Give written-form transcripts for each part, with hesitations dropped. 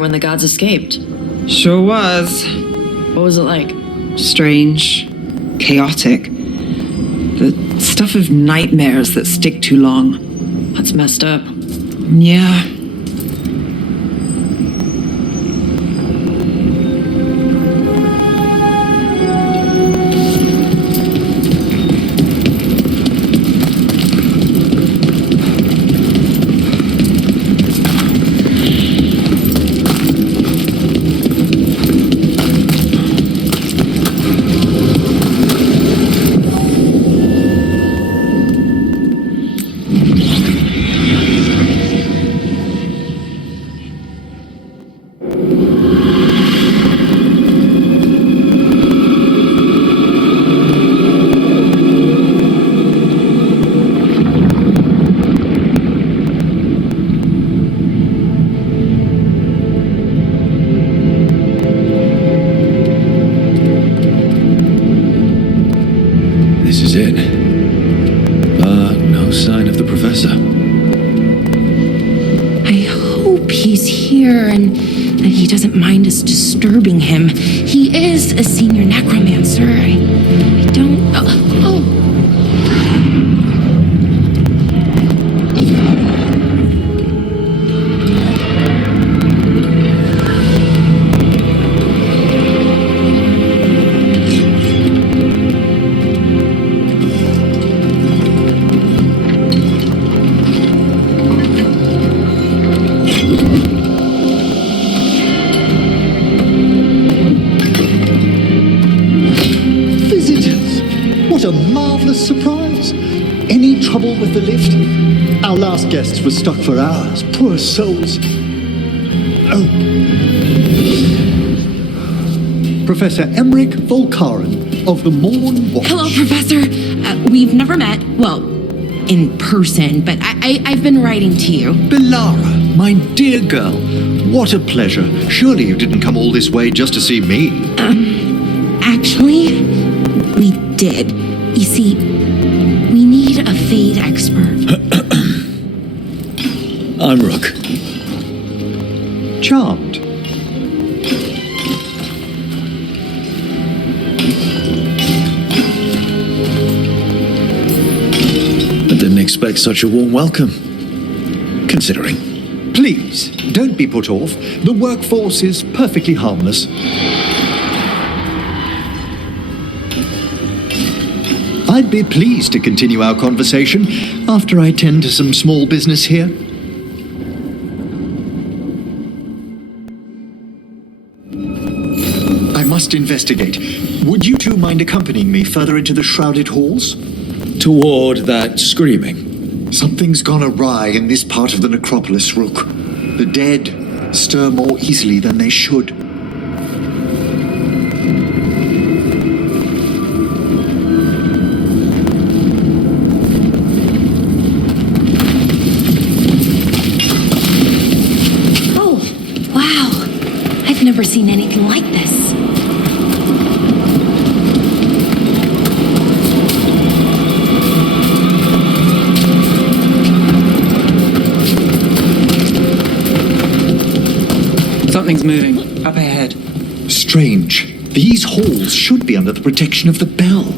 When the gods escaped. Sure was. What was it like? Strange. Chaotic. The stuff of nightmares that stick too long. That's messed up. Yeah. Disturbing him. He is a senior necromancer. I don't... With the lift. Our last guests were stuck for hours. Poor souls. Oh. Professor Emmerich Volkaren of the Morn Watch. Hello, Professor. We've never met. Well, in person, but I've been writing to you. Belara, my dear girl. What a pleasure. Surely you didn't come all this way just to see me. Actually, we did. You see, we need a fade expert. I'm Rook. Charmed. I didn't expect such a warm welcome. Considering. Please, don't be put off. The workforce is perfectly harmless. I'd be pleased to continue our conversation after I tend to some small business here. I must investigate. Would you two mind accompanying me further into the shrouded halls? Toward that screaming. Something's gone awry in this part of the necropolis, Rook. The dead stir more easily than they should. Never seen anything like this. Something's moving up ahead. Strange. These halls should be under the protection of the bell.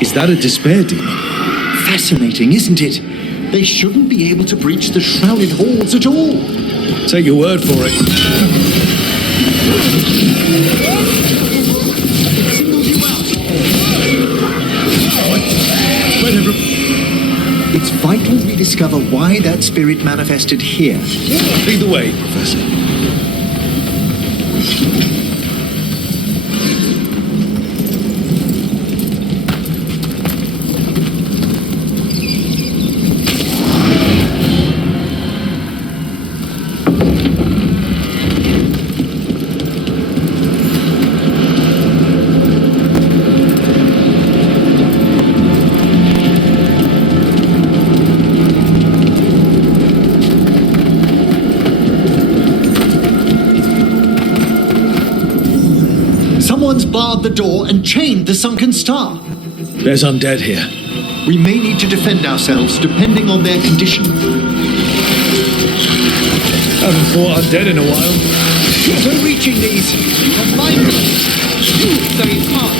Is that a despair demon? Fascinating, isn't it? They shouldn't be able to breach the shrouded halls at all. Take your word for it. It's vital we discover why that spirit manifested here. Lead the way, Professor. Someone's barred the door and chained the sunken star. There's undead here. We may need to defend ourselves depending on their condition. Haven't fought undead in a while. We're reaching these. Combine them. So you can't.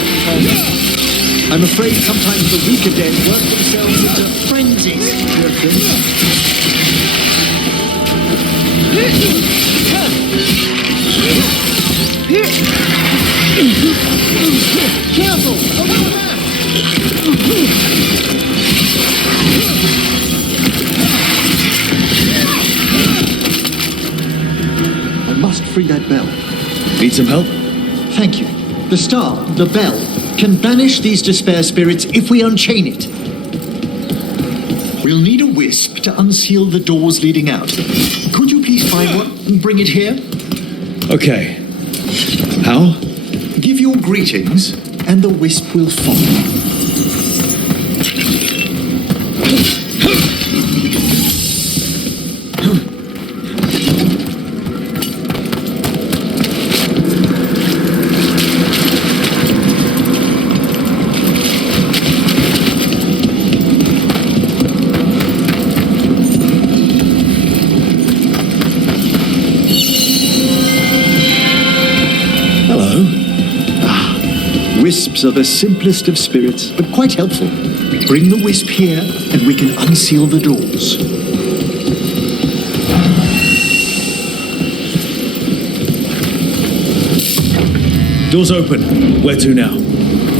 I'm afraid sometimes the weaker dead work themselves into frenzies. Careful! I must free that bell. Need some help? Thank you. The star, the bell, can banish these despair spirits if we unchain it. We'll need a wisp to unseal the doors leading out. Could you please find one and bring it here? Okay. How? Give your greetings, and the wisp will follow. Wisps are the simplest of spirits, but quite helpful. Bring the wisp here, and we can unseal the doors. Doors open. Where to now?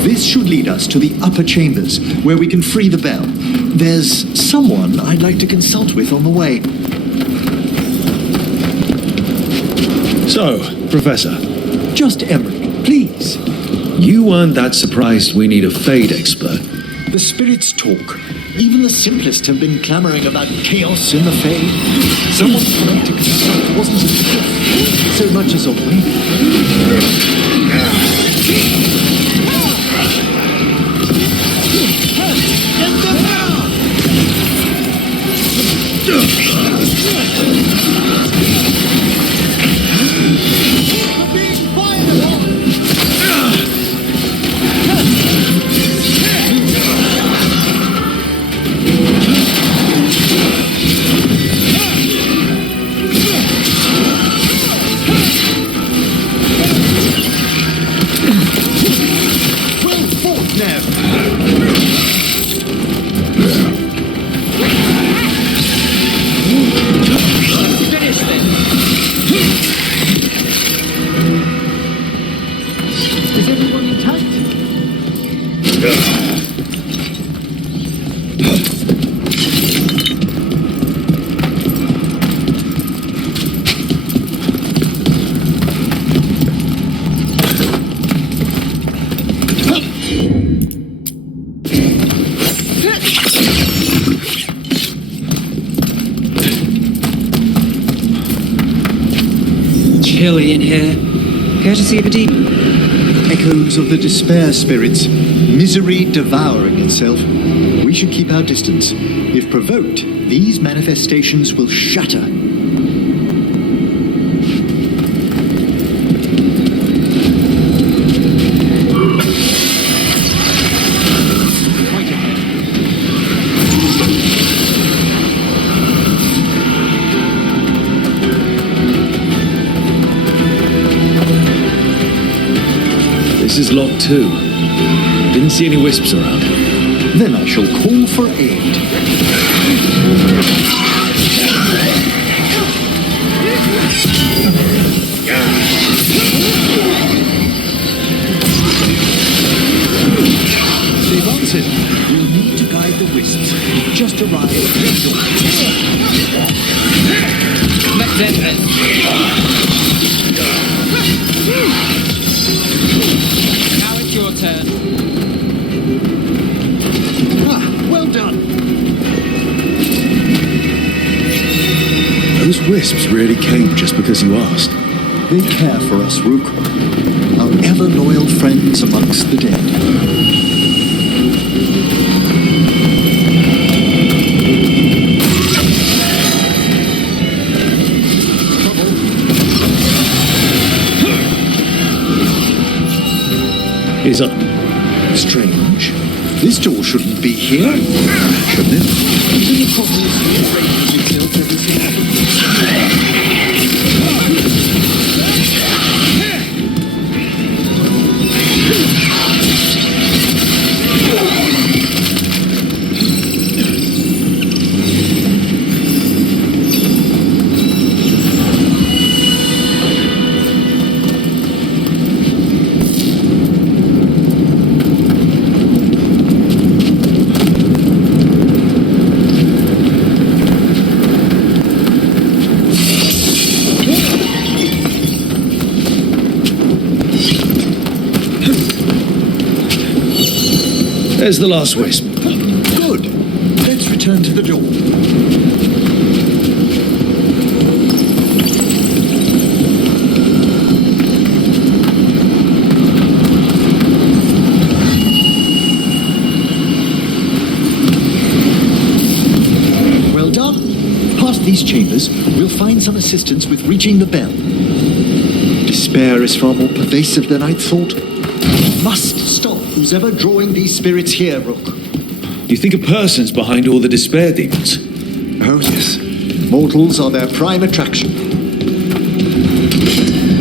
This should lead us to the upper chambers, where we can free the bell. There's someone I'd like to consult with on the way. So, Professor, Just Emmerich, please. you weren't that surprised we need a Fade expert. The spirits talk. Even the simplest have been clamoring about chaos in the Fade. Someone coming to consult wasn't so much as a wink. Chilly in here. Courtesy of a deep. Echoes of the despair spirits, misery devouring itself. We should keep our distance. If provoked, these manifestations will shatter. This is locked too. Didn't see any wisps around. Then I shall call for aid. They've answered. We'll need to guide the wisps. Just arrived. Now it's your turn. Well done. Those wisps really came just because you asked. They care for us, Rook. Our ever-loyal friends amongst the dead. is up. Strange. This door shouldn't be here, shouldn't it? The problem is rearranges itself every so often. There's the last wisp. Good. Let's return to the door. Well done. Past these chambers, we'll find some assistance with reaching the bell. Despair is far more pervasive than I'd thought. We must stop who's ever drawing these spirits here, Rook. You think a person's behind all the despair demons? Oh, yes. Mortals are their prime attraction.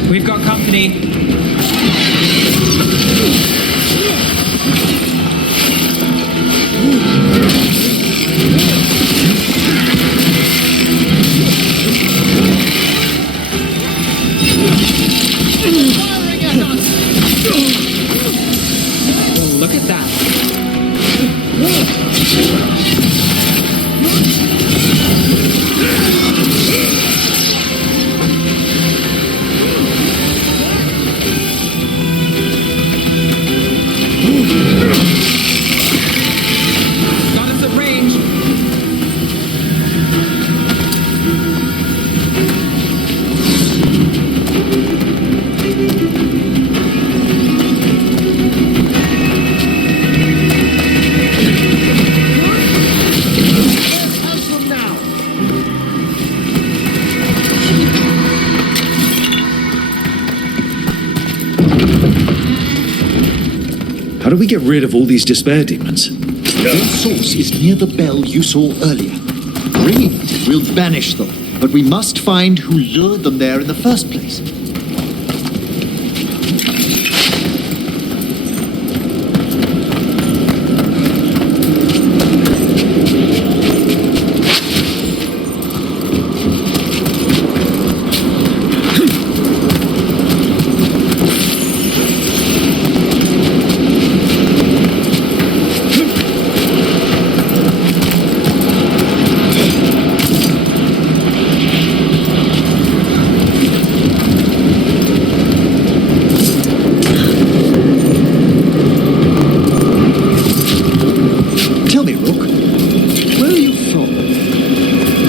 We've got company. Firing at us! Oh, look at that. Got us at range. How do we get rid of all these despair demons? Their source is near the bell you saw earlier. Bringing it will banish them, but we must find who lured them there in the first place.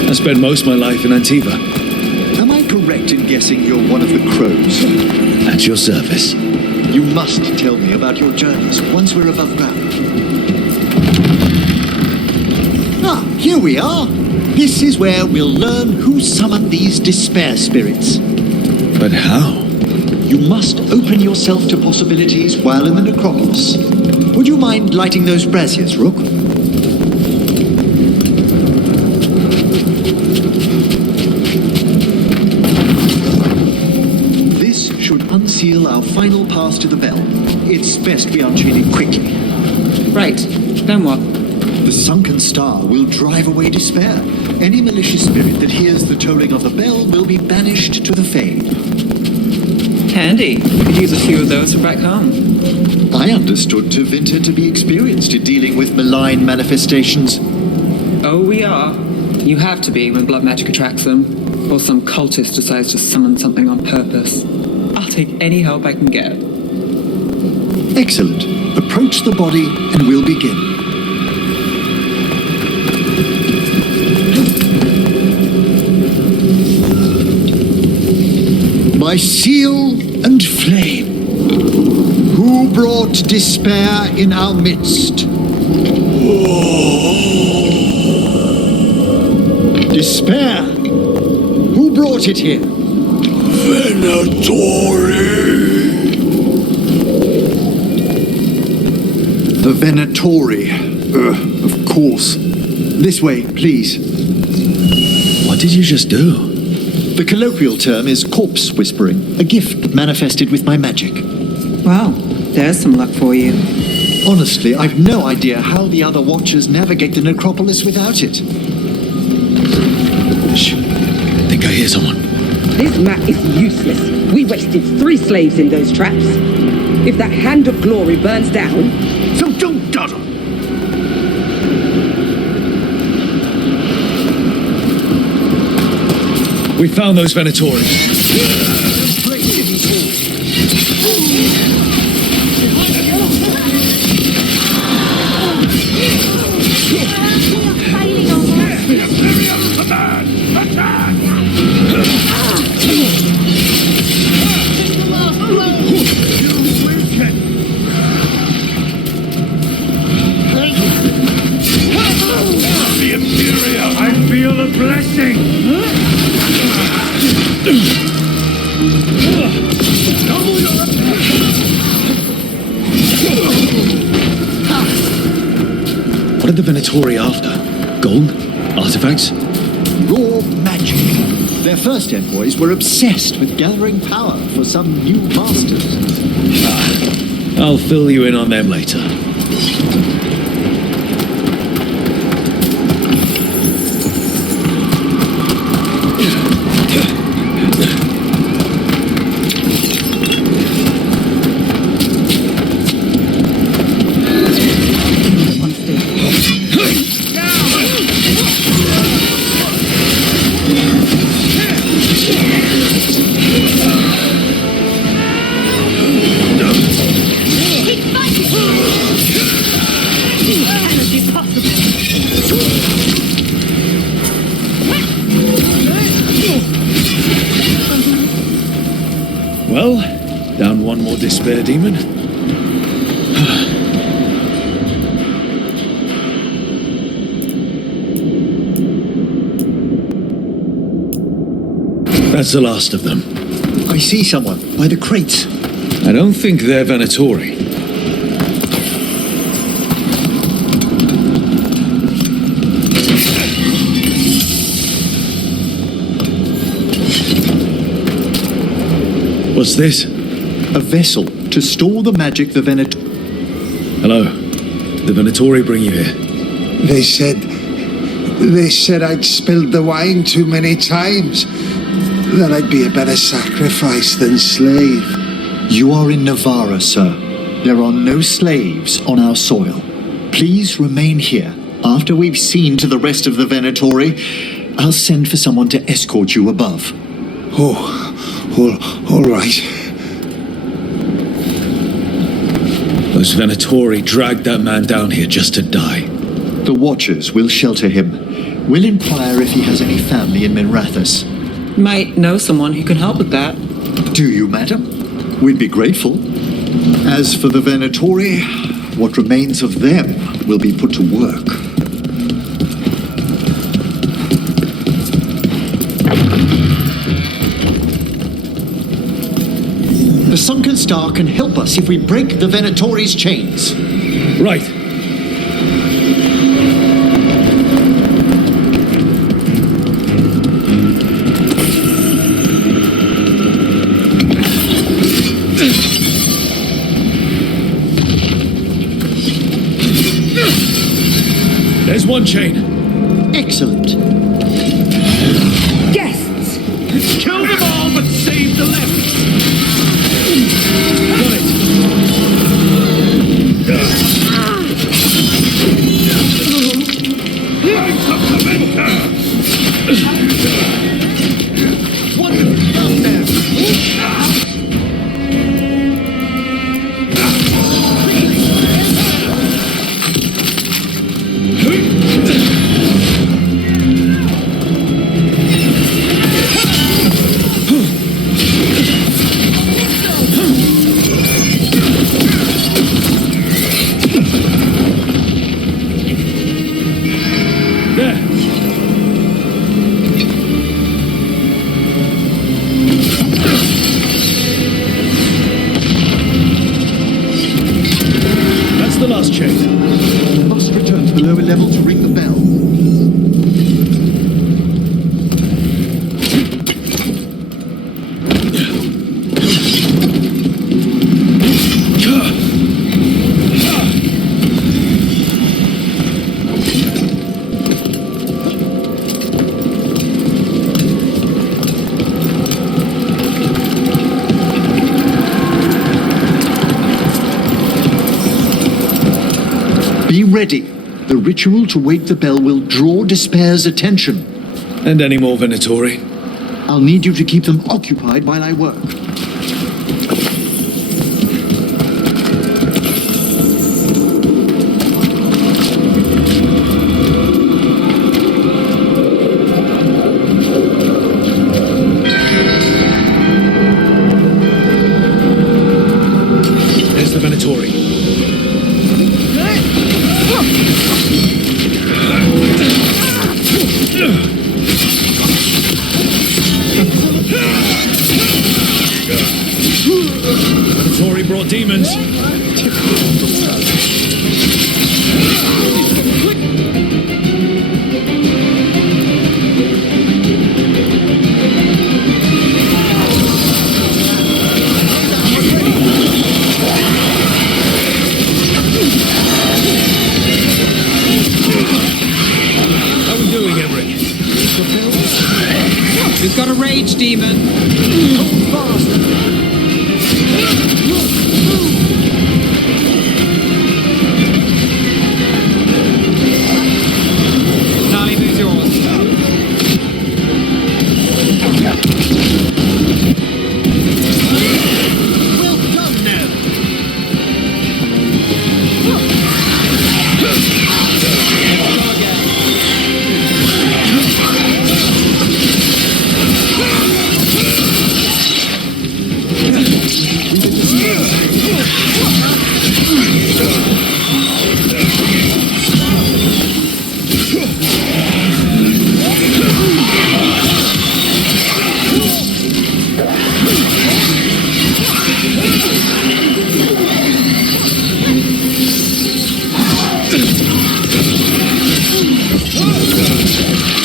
I spent most of my life in Antiva. Am I correct in guessing you're one of the crows? At your service. You must tell me about your journeys once we're above ground. Ah, here we are. This is where we'll learn who summoned these despair spirits. But how? You must open yourself to possibilities while in the necropolis. Would you mind lighting those braziers, Rook? This should unseal our final path to the bell. It's best we unchain it quickly. Right. Then what? The sunken star will drive away despair. Any malicious spirit that hears the tolling of the bell will be banished to the Fade. Handy. Could use a few of those for back home. I understood Tevinter to be experienced in dealing with malign manifestations. Oh, we are. You have to be when blood magic attracts them. Or some cultist decides to summon something on purpose. I'll take any help I can get. Excellent. Approach the body and we'll begin. By seal and flame, who brought despair in our midst? Despair? Who brought it here? The Venatori. Of course. This way, please. What did you just do? The colloquial term is corpse whispering, a gift manifested with my magic. Well, there's some luck for you. Honestly, I've no idea how the other Watchers navigate the necropolis without it. Shh. I think I hear someone. This map is useless. We wasted 3 slaves in those traps. If that Hand of Glory burns down... So don't dawdle! We found those Venatori. The Imperial! I feel a blessing! What are the Venatori after? Gold? Artifacts? Raw magic. Their first envoys were obsessed with gathering power for some new masters. I'll fill you in on them later. Well, down one more despair demon. That's the last of them. I see someone by the crates. I don't think they're Venatori. What's this? A vessel to store the magic the Venatori... Hello. The Venatori bring you here. They said I'd spilled the wine too many times. That I'd be a better sacrifice than slave. You are in Navarra, sir. There are no slaves on our soil. Please remain here. After we've seen to the rest of the Venatori, I'll send for someone to escort you above. All right. Those Venatori dragged that man down here just to die. The Watchers will shelter him. We'll inquire if he has any family in Minrathous. Might know someone who can help with that. Do you, madam? We'd be grateful. As for the Venatori, what remains of them will be put to work. The sunken star can help us if we break the Venatori's chains. Right. There's one chain. Excellent. Guests! Kill them all, but save the left! Got it. Rise up the mentor! What have you done there? chain. Must return to the lower level to ring the bell. Be ready. The ritual to wake the bell will draw Despair's attention. And any more Venatori? I'll need you to keep them occupied while I work. There's the Venatori. Venatori brought demons. How are we doing, Emmerich? We've got a rage demon. Time is yours. Well done now.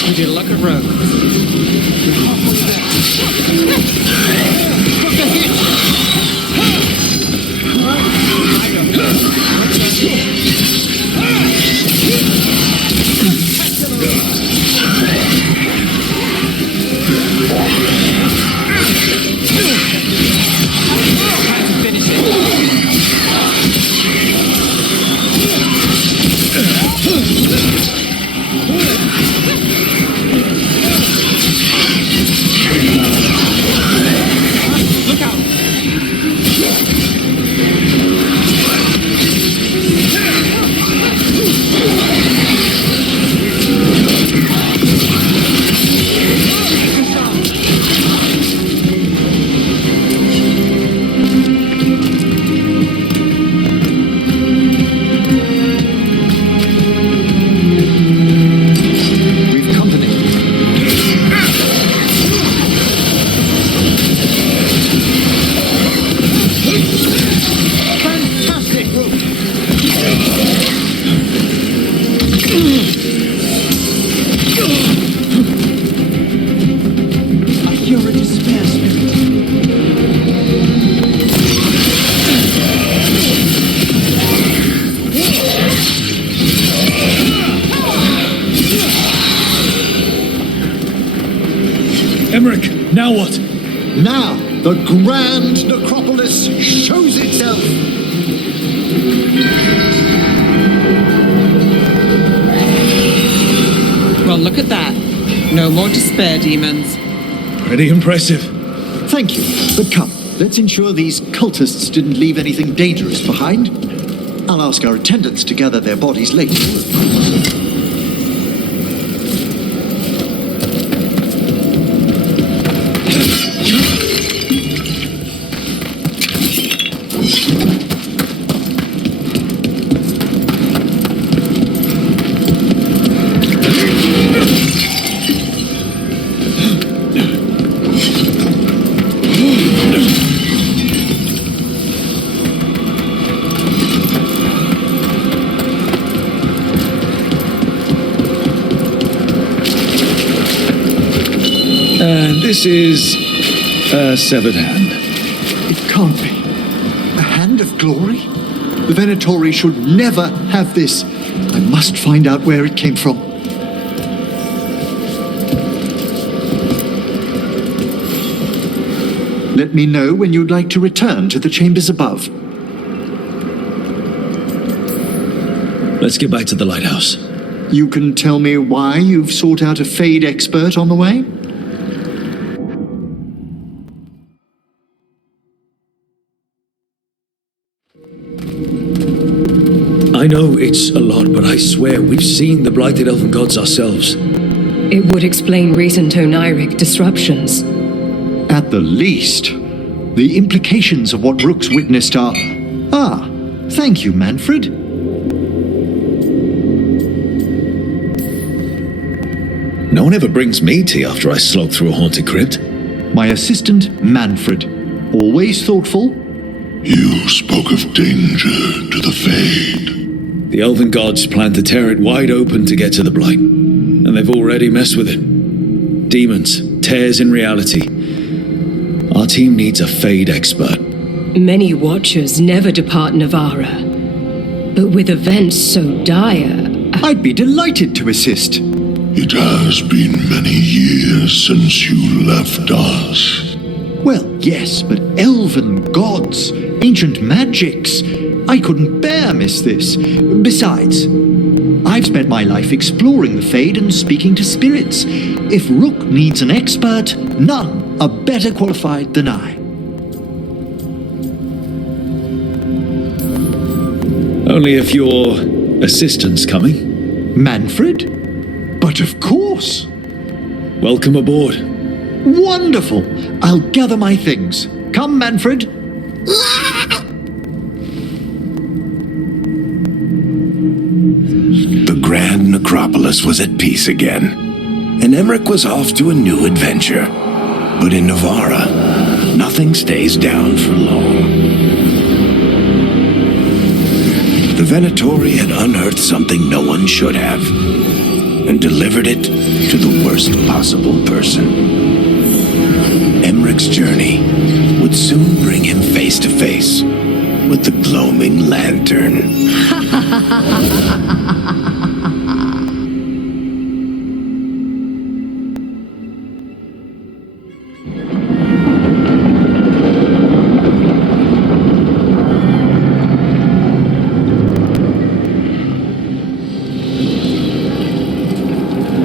We did a luck of rogue. Finish it. Look out! We've company. Fantastic route. I hear a despair spirit. Emmerich, now what? Now, the grand necropolis shows itself. Well, look at that. No more despair demons. Pretty impressive. Thank you. But come, let's ensure these cultists didn't leave anything dangerous behind. I'll ask our attendants to gather their bodies later. This is a severed hand. It can't be. A hand of glory? The Venatori should never have this. I must find out where it came from. Let me know when you'd like to return to the chambers above. Let's get back to the lighthouse. You can tell me why you've sought out a Fade expert on the way? I know it's a lot, but I swear we've seen the blighted elven gods ourselves. It would explain recent oniric disruptions. At the least, the implications of what Rook's witnessed are... Ah, thank you, Manfred. No one ever brings me tea after I slog through a haunted crypt. My assistant, Manfred. Always thoughtful. You spoke of danger to the Fade. The elven gods plan to tear it wide open to get to the blight, and they've already messed with it. Demons, tears in reality. Our team needs a Fade expert. Many watchers never depart Navarra. But with events so dire... I'd be delighted to assist. It has been many years since you left us. Well, yes, but elven gods, ancient magics. I couldn't bear miss this. Besides, I've spent my life exploring the Fade and speaking to spirits. If Rook needs an expert, none are better qualified than I. Only if your assistant's coming. Manfred? But of course. Welcome aboard. Wonderful. I'll gather my things. Come, Manfred. The Grand Necropolis was at peace again, and Emmerich was off to a new adventure. But in Navarra, nothing stays down for long. The Venatori had unearthed something no one should have, and delivered it to the worst possible person. Emmerich's journey would soon bring him face to face with the gloaming lantern.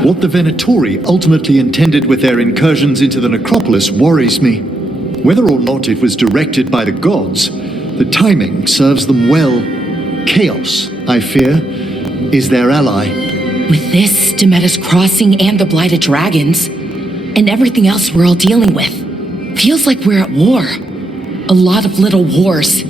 What the Venatori ultimately intended with their incursions into the necropolis worries me. Whether or not it was directed by the gods, the timing serves them well. Chaos, I fear, is their ally. With this, Demeter's Crossing and the Blighted Dragons, and everything else we're all dealing with, feels like we're at war. A lot of little wars.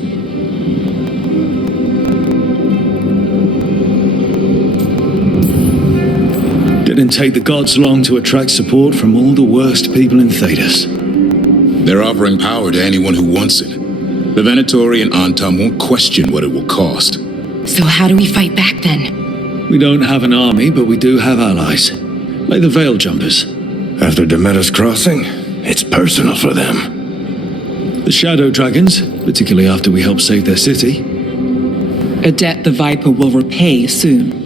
Didn't take the gods long to attract support from all the worst people in Thedas. They're offering power to anyone who wants it. The Venatori and Antam won't question what it will cost. So how do we fight back then? We don't have an army, but we do have allies. Like the Veil Jumpers. After Demeter's Crossing, it's personal for them. The Shadow Dragons, particularly after we helped save their city. A debt the Viper will repay soon.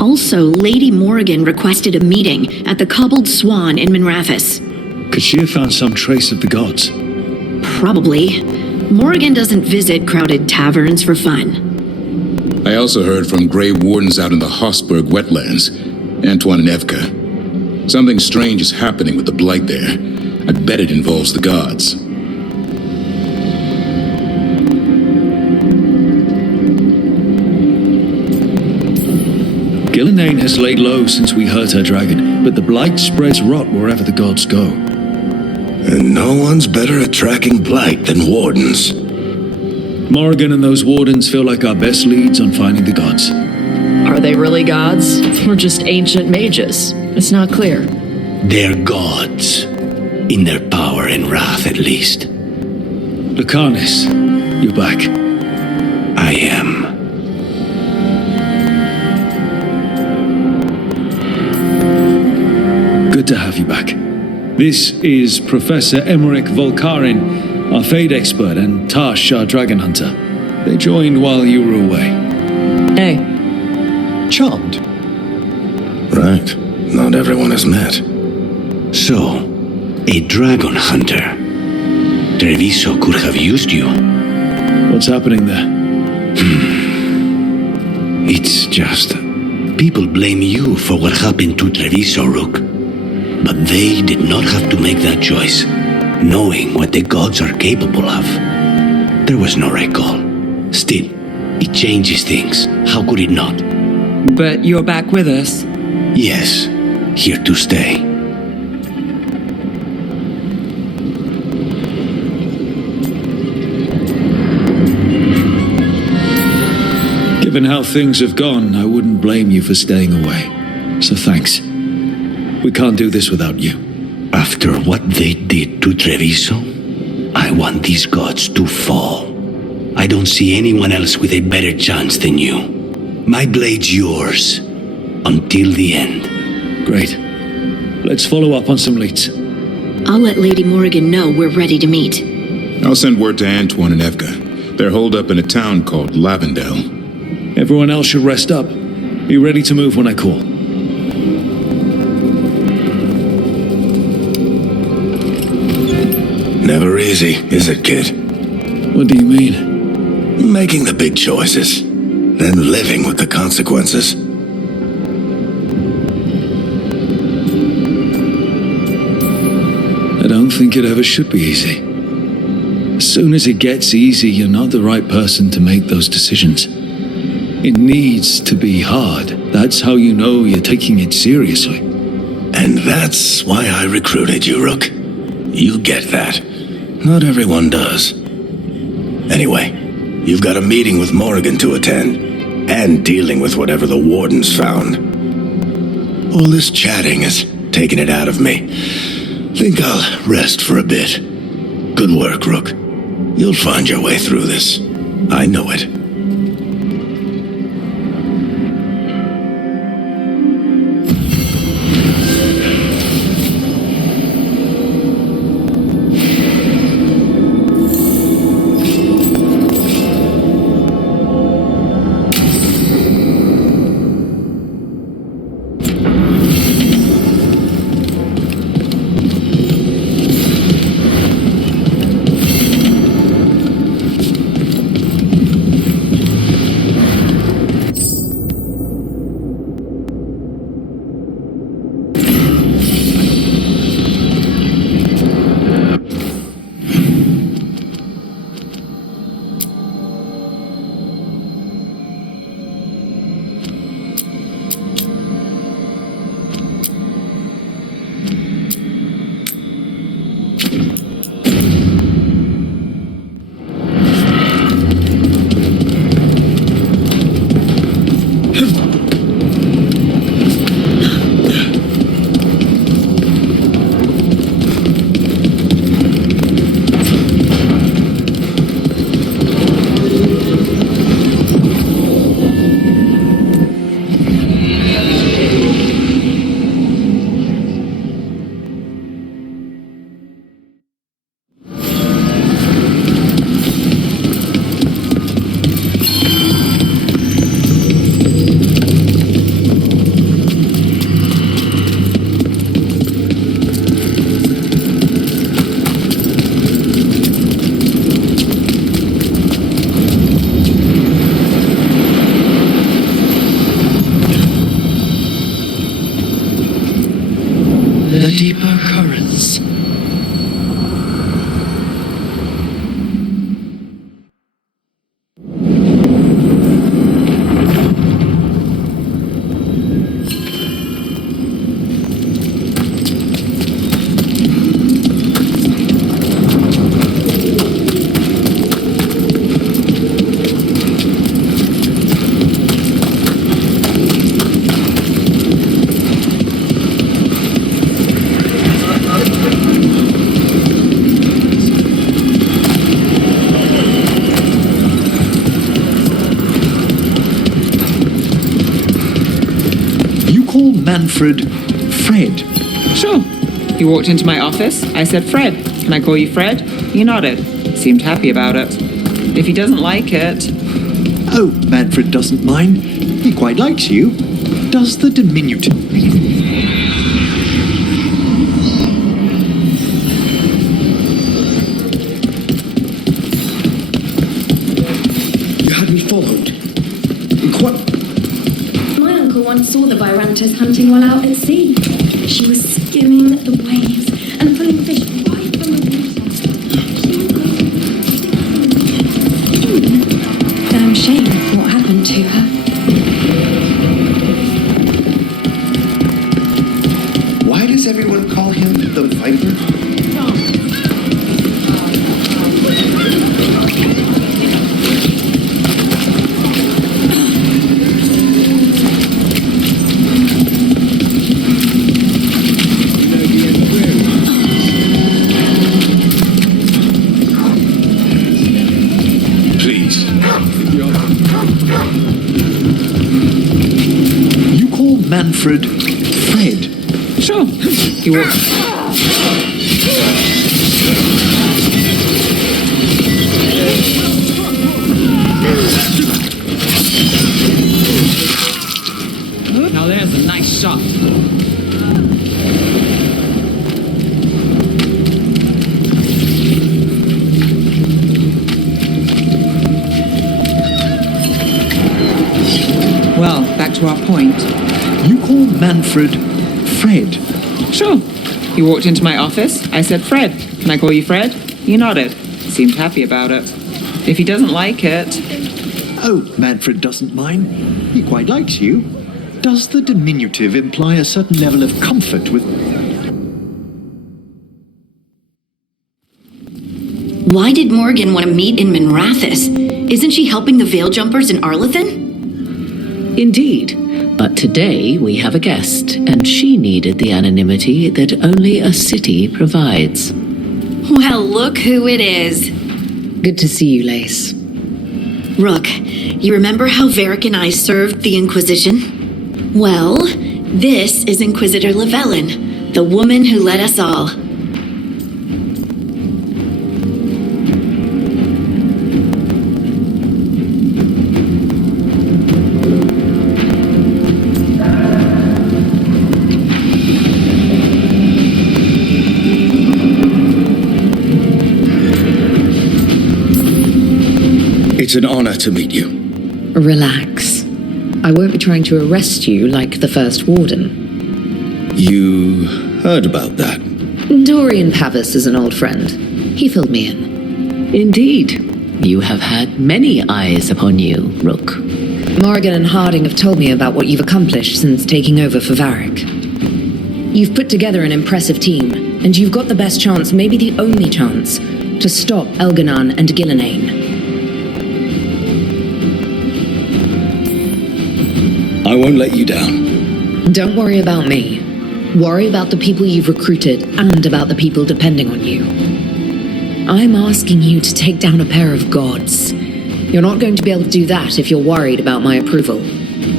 Also, Lady Morrigan requested a meeting at the Cobbled Swan in Minrathis. Could she have found some trace of the gods? Probably. Morrigan doesn't visit crowded taverns for fun. I also heard from Grey Wardens out in the Hossberg wetlands, Antoine and Evka. Something strange is happening with the Blight there. I bet it involves the gods. Gillinane has laid low since we hurt her dragon, but the Blight spreads rot wherever the gods go. And no one's better at tracking Blight than Wardens. Morrigan and those Wardens feel like our best leads on finding the gods. Are they really gods? Or just ancient mages? It's not clear. They're gods. In their power and wrath, at least. Lucanis, you're back. I am. Good to have you back. This is Professor Emmerich Volkarin, our Fade expert, and Tash, our Dragon Hunter. They joined while you were away. Hey. Charmed. Right. Not everyone has met. So, a dragon hunter. Treviso could have used you. What's happening there? It's just... people blame you for what happened to Treviso, Rook. But they did not have to make that choice, knowing what the gods are capable of. There was no recall. Still, it changes things. How could it not? But you're back with us? Yes, here to stay. Given how things have gone, I wouldn't blame you for staying away. So thanks. We can't do this without you. After what they did to Treviso, I want these gods to fall. I don't see anyone else with a better chance than you. My blade's yours. Until the end. Great. Let's follow up on some leads. I'll let Lady Morrigan know we're ready to meet. I'll send word to Antoine and Evka. They're holed up in a town called Lavendale. Everyone else should rest up. Be ready to move when I call. Never easy, is it, kid? What do you mean? Making the big choices, then living with the consequences. I don't think it ever should be easy. As soon as it gets easy, you're not the right person to make those decisions. It needs to be hard. That's how you know you're taking it seriously. And that's why I recruited you, Rook. You get that. Not everyone does. Anyway, you've got a meeting with Morrigan to attend, and dealing with whatever the wardens found. All this chatting is taking it out of me. Think I'll rest for a bit. Good work, Rook. You'll find your way through this. I know it. The deeper currents. Manfred Fred. Sure. You walked into my office. I said, Fred. Can I call you Fred? You nodded. Seemed happy about it. If he doesn't like it... Oh, Manfred doesn't mind. He quite likes you. Does the diminutive... You had me followed. My uncle once saw the Virantas hunting while out at sea. She was skimming the waves and pulling fish right from the water. Damn shame what happened to her. Why does everyone call him the Viper? Manfred Fred. Sure. He walked. Now there's a nice shot. Well, back to our point. You call Manfred Fred? Sure. You walked into my office. I said, Fred. Can I call you Fred? You nodded. Seemed happy about it. If he doesn't like it... Oh, Manfred doesn't mind. He quite likes you. Does the diminutive imply a certain level of comfort with... Why did Morgan want to meet in Minrathous? Isn't she helping the Veil Jumpers in Arlethan? Indeed. But today we have a guest, and she needed the anonymity that only a city provides. Well, look who it is. Good to see you, Lace. Rook, you remember how Varric and I served the Inquisition? Well, this is Inquisitor Llewellyn, the woman who led us all. It's an honor to meet you. Relax. I won't be trying to arrest you like the first warden. You heard about that? Dorian Pavis is an old friend. He filled me in. Indeed. You have had many eyes upon you, Rook. Morgan and Harding have told me about what you've accomplished since taking over for Varric. You've put together an impressive team, and you've got the best chance, maybe the only chance, to stop Elganan and Gillenane. I won't let you down. Don't worry about me. Worry about the people you've recruited and about the people depending on you. I'm asking you to take down a pair of gods. You're not going to be able to do that if you're worried about my approval.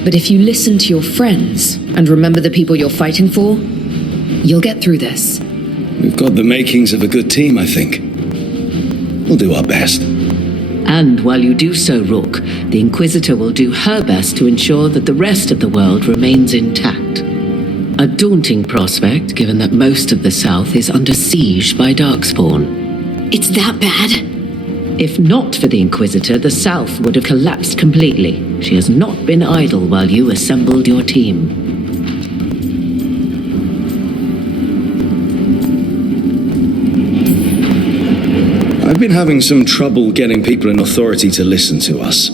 But if you listen to your friends and remember the people you're fighting for, you'll get through this. We've got the makings of a good team, I think. We'll do our best. And while you do so, Rook, the Inquisitor will do her best to ensure that the rest of the world remains intact. A daunting prospect, given that most of the South is under siege by Darkspawn. It's that bad? If not for the Inquisitor, the South would have collapsed completely. She has not been idle while you assembled your team. I've been having some trouble getting people in authority to listen to us.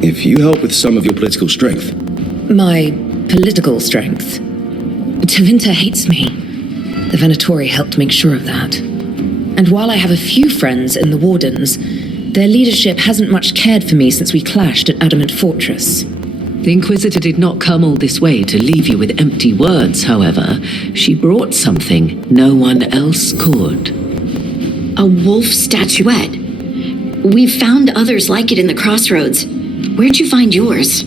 If you help with some of your political strength. My political strength? Tevinter hates me. The Venatori helped make sure of that. And while I have a few friends in the Wardens, their leadership hasn't much cared for me since we clashed at Adamant Fortress. The Inquisitor did not come all this way to leave you with empty words, however. She brought something no one else could. A wolf statuette. We've found others like it in the crossroads. Where'd you find yours?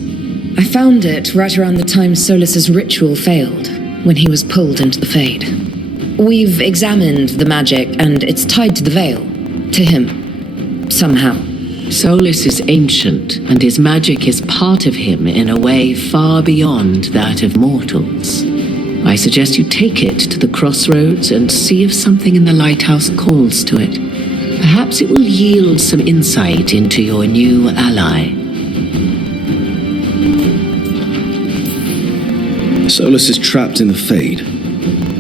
I found it right around the time Solus's ritual failed, when he was pulled into the Fade. We've examined the magic, and it's tied to the veil. To him. Somehow. Solus is ancient, and his magic is part of him in a way far beyond that of mortals. I suggest you take it to the crossroads and see if something in the lighthouse calls to it. Perhaps it will yield some insight into your new ally. Solus is trapped in the Fade.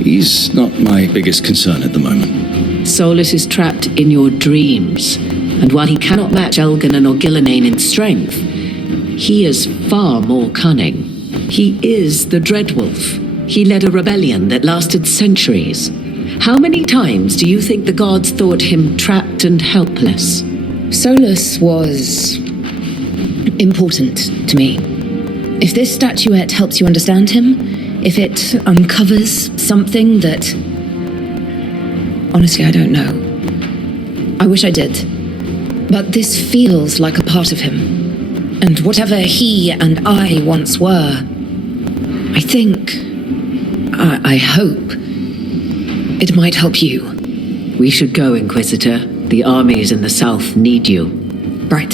He's not my biggest concern at the moment. Solus is trapped in your dreams, and while he cannot match Elganon or Gillenane in strength, he is far more cunning. He is the Dreadwolf. He led a rebellion that lasted centuries. How many times do you think the gods thought him trapped and helpless? Solus was important to me. If this statuette helps you understand him, if it uncovers something that... Honestly, I don't know. I wish I did. But this feels like a part of him. And whatever he and I once were, I think... I hope it might help you. We should go, Inquisitor. The armies in the south need you. Right.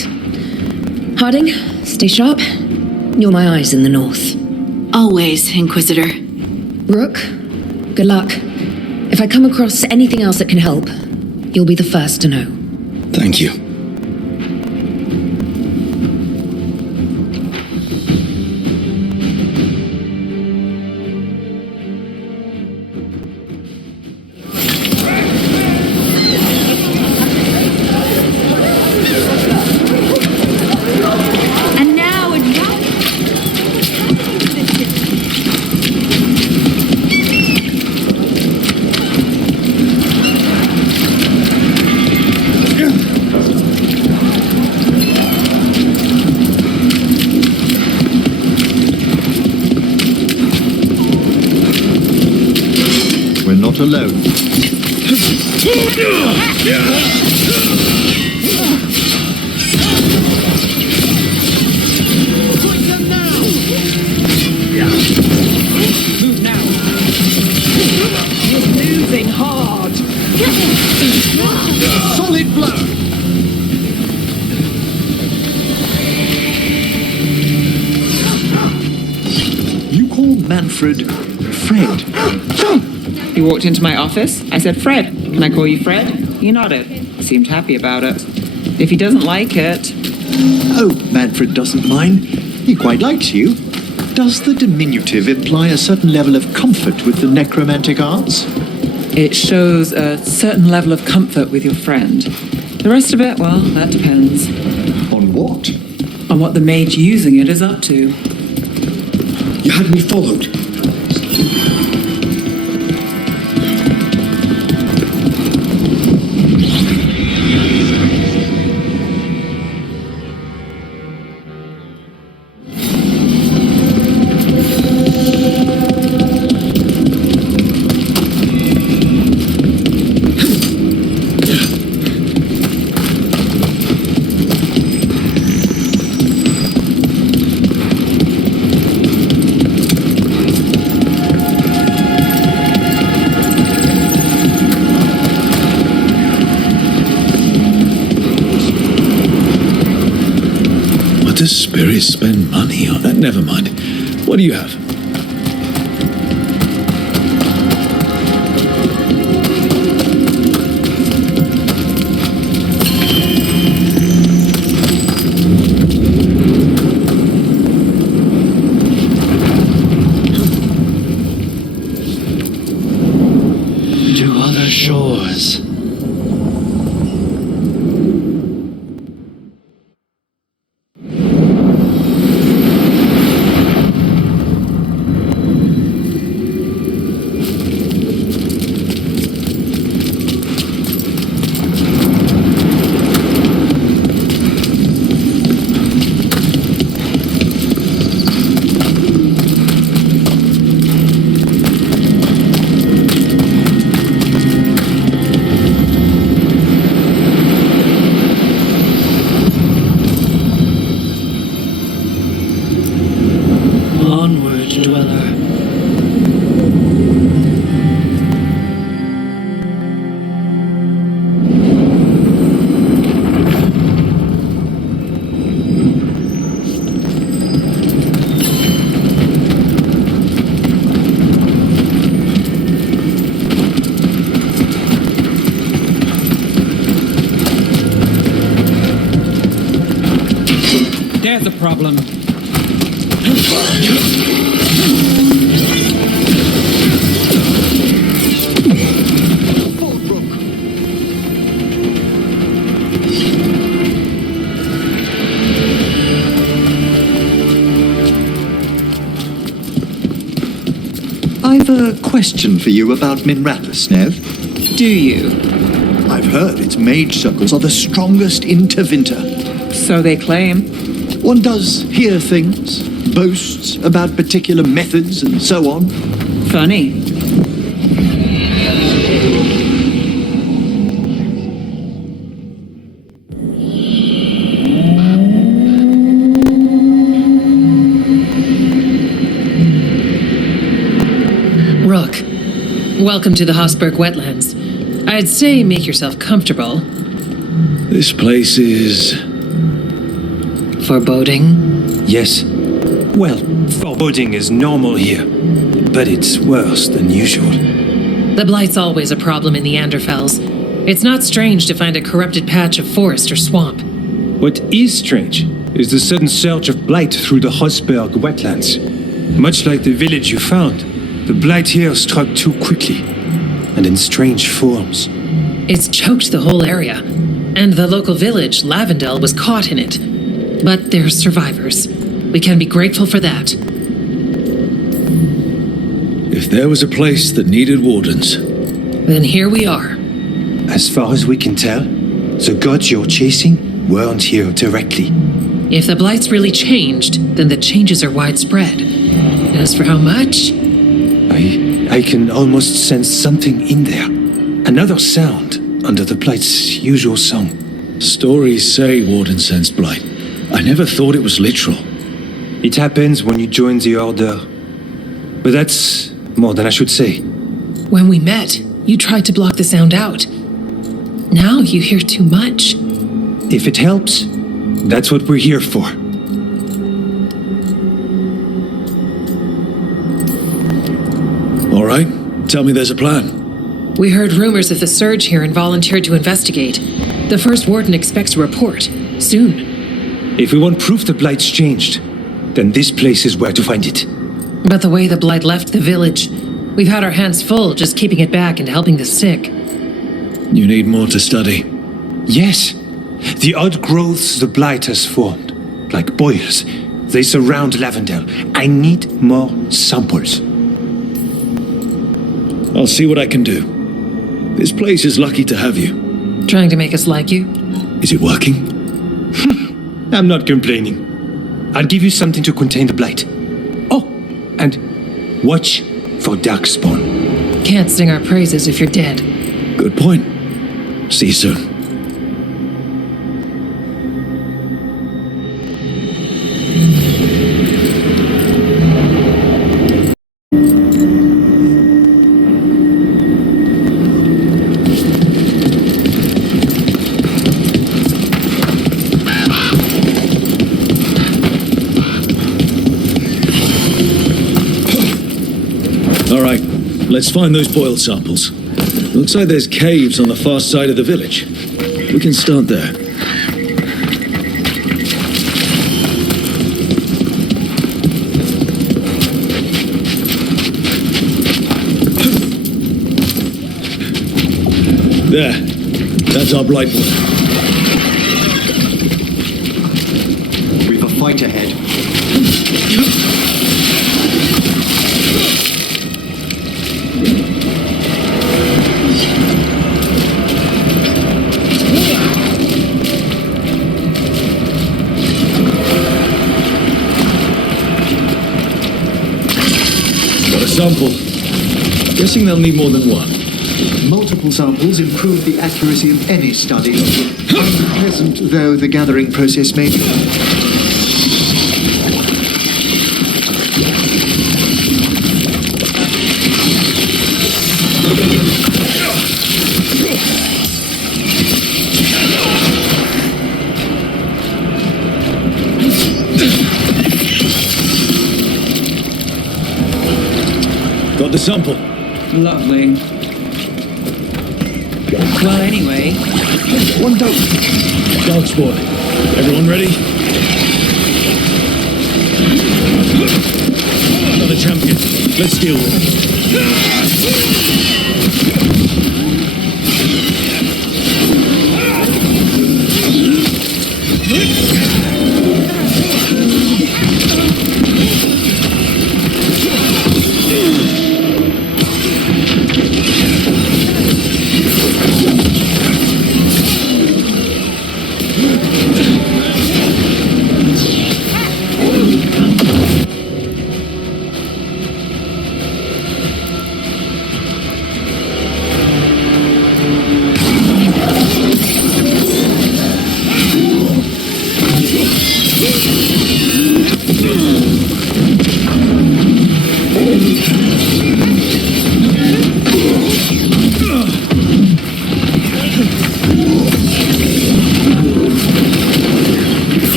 Harding, stay sharp. You're my eyes in the north. Always, Inquisitor. Rook, good luck. If I come across anything else that can help, you'll be the first to know. Thank you. Alone. Move now. You're moving hard. Solid blow. You call Manfred Fred? He walked into my office. I said, Fred, can I call you Fred? He nodded. Seemed happy about it. If he doesn't like it... Oh, Manfred doesn't mind. He quite likes you. Does the diminutive imply a certain level of comfort with the necromantic arts? It shows a certain level of comfort with your friend. The rest of it, well, that depends. On what? On what the mage using it is up to. You had me followed. Does spirits spend money on that? Never mind. What do you have? To other shores. There's a problem. I've a question for you about Minrathus, Nev. Do you? I've heard its mage circles are the strongest in Tevinter. So they claim. One does hear things, boasts about particular methods and so on. Funny. Rook, welcome to the Hosberg wetlands. I'd say make yourself comfortable. This place is... foreboding? Yes. Well, foreboding is normal here, but it's worse than usual. The Blight's always a problem in the Anderfels. It's not strange to find a corrupted patch of forest or swamp. What is strange is the sudden surge of blight through the Hosberg wetlands. Much like the village you found, the blight here struck too quickly, and in strange forms. It's choked the whole area, and the local village, Lavendel, was caught in it. But they're survivors. We can be grateful for that. If there was a place that needed wardens... Then here we are. As far as we can tell, the gods you're chasing weren't here directly. If the Blight's really changed, then the changes are widespread. As for how much... I can almost sense something in there. Another sound under the Blight's usual song. Stories say Warden sensed blight. I never thought it was literal. It happens when you join the Order. But that's more than I should say. When we met, you tried to block the sound out. Now you hear too much. If it helps, that's what we're here for. All right, tell me there's a plan. We heard rumors of the surge here and volunteered to investigate. The first warden expects a report, soon. If we want proof the Blight's changed, then this place is where to find it. But the way the Blight left the village, we've had our hands full just keeping it back and helping the sick. You need more to study. Yes. The odd growths the Blight has formed, like boils, they surround Lavendel. I need more samples. I'll see what I can do. This place is lucky to have you. Trying to make us like you? Is it working? I'm not complaining. I'll give you something to contain the Blight. Oh, and watch for Darkspawn. Can't sing our praises if you're dead. Good point. See you soon. Let's find those boiled samples. Looks like there's caves on the far side of the village. We can start there. There. That's our blight one. We've a fight ahead. Sample. Guessing they'll need more than one. Multiple samples improve the accuracy of any study. Unpleasant though the gathering process may be. Got the sample. Lovely. Well, anyway. One dope. Darkspawn. Everyone ready? the champion. Let's deal with it.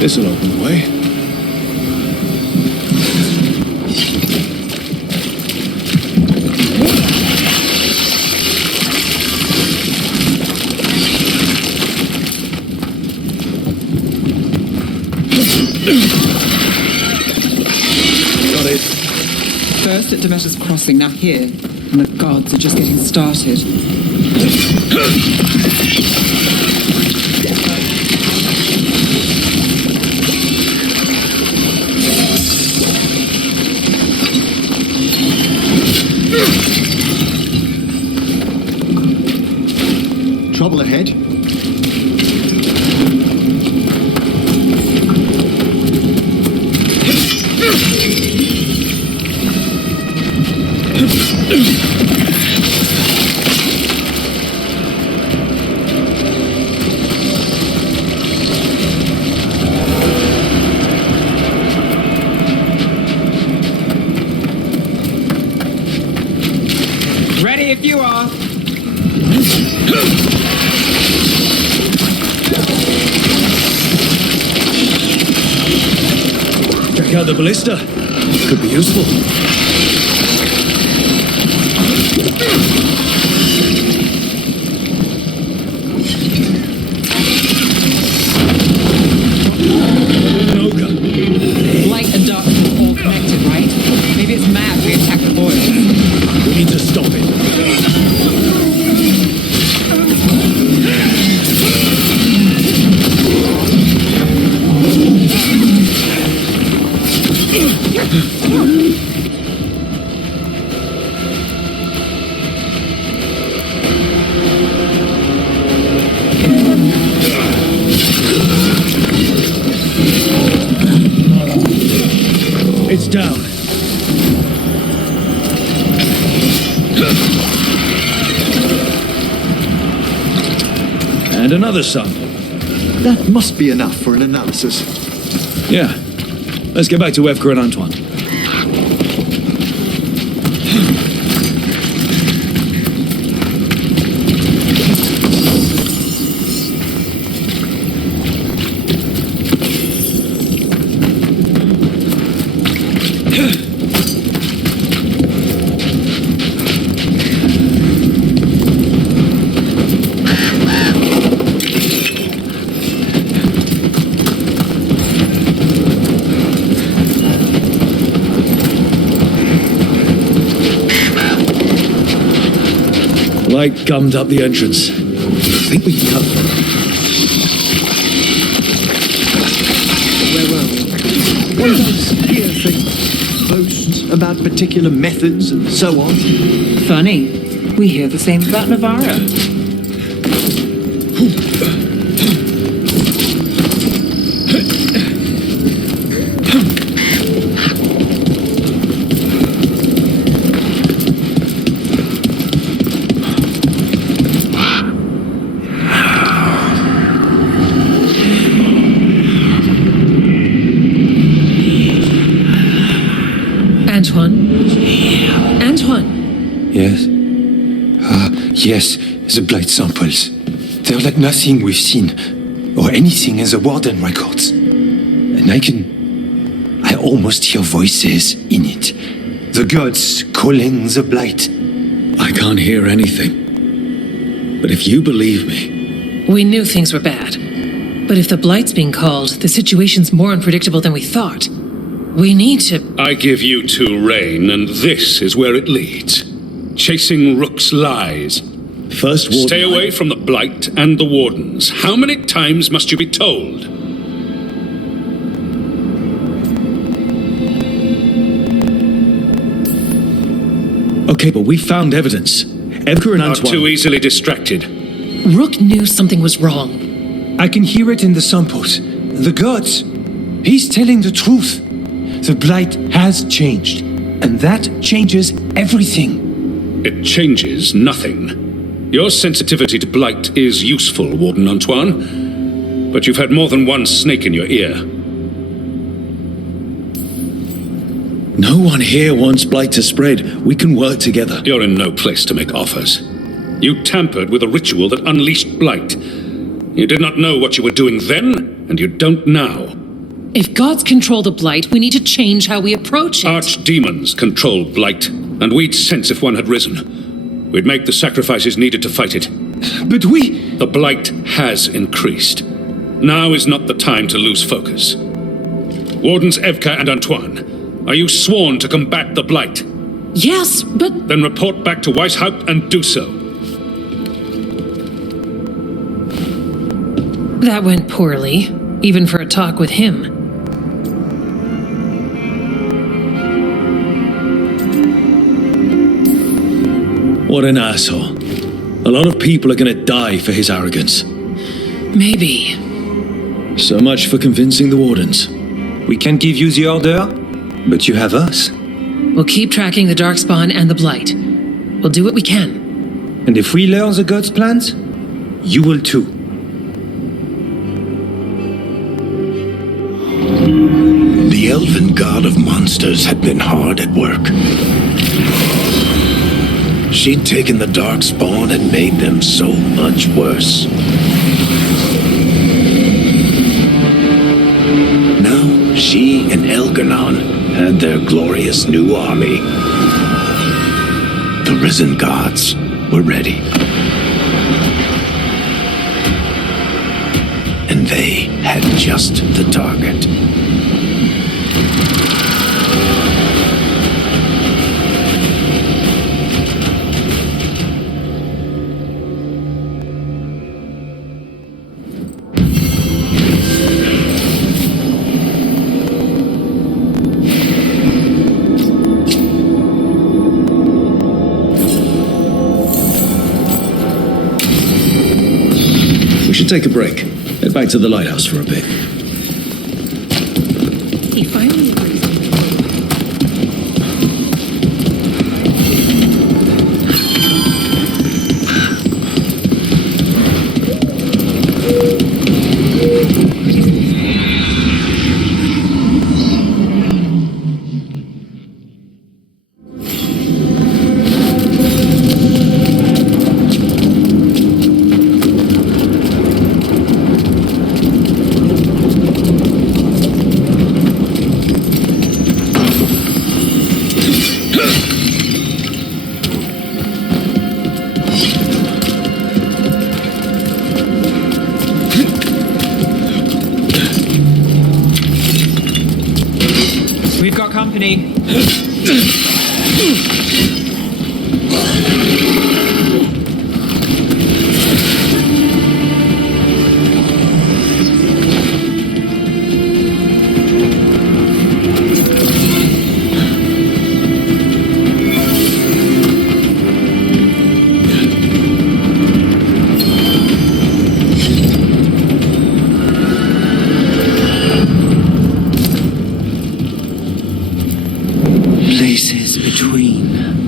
This'll open the way. Got it. First at Demeter's Crossing, now here. And the gods are just getting started. Trouble ahead. Ready if you are. Check out the ballista. Could be useful. Light and dark are all connected, right? Maybe it's mad we attack the boys. We need to stop it. It's down. And another sun. That must be enough for an analysis. Yeah. Let's get back to Evka and Antoine. blight gummed up the entrance. I think we can cut through. Where were we? One does hear things, boast about particular methods and so on. Funny. We hear the same about Navarro. Antoine? Yes? Yes, the blight samples. They're like nothing we've seen, or anything in the Warden records. And I almost hear voices in it. The gods calling the blight. I can't hear anything. But if you believe me... We knew things were bad. But if the blight's being called, the situation's more unpredictable than we thought. We need to... I give you two rein, and this is where it leads. Chasing Rook's lies. First, Warden... Stay away from the Blight and the Wardens. How many times must you be told? Okay, but we found evidence. Edgar and Not Antoine... too easily distracted. Rook knew something was wrong. I can hear it in the samples. The gods. He's telling the truth. The blight has changed, and that changes everything. It changes nothing. Your sensitivity to blight is useful, Warden Antoine, but you've had more than one snake in your ear. No one here wants blight to spread. We can work together. You're in no place to make offers. You tampered with a ritual that unleashed blight. You did not know what you were doing then, and you don't now. If gods control the blight, we need to change how we approach it. Archdemons control blight, and we'd sense if one had risen. We'd make the sacrifices needed to fight it. But we... The blight has increased. Now is not the time to lose focus. Wardens Evka and Antoine, are you sworn to combat the blight? Yes, but... Then report back to Weishaupt and do so. That went poorly, even for a talk with him. What an asshole. A lot of people are gonna die for his arrogance. Maybe. So much for convincing the Wardens. We can give you the order, but you have us. We'll keep tracking the Darkspawn and the Blight. We'll do what we can. And if we learn the gods' plans, you will too. The elven god of monsters had been hard at work. She'd taken the Darkspawn and made them so much worse. Now, she and Elgarnon had their glorious new army. The risen gods were ready. And they had just the target. Take a break. Head back to the lighthouse for a bit. He finally agrees. We've got company. between.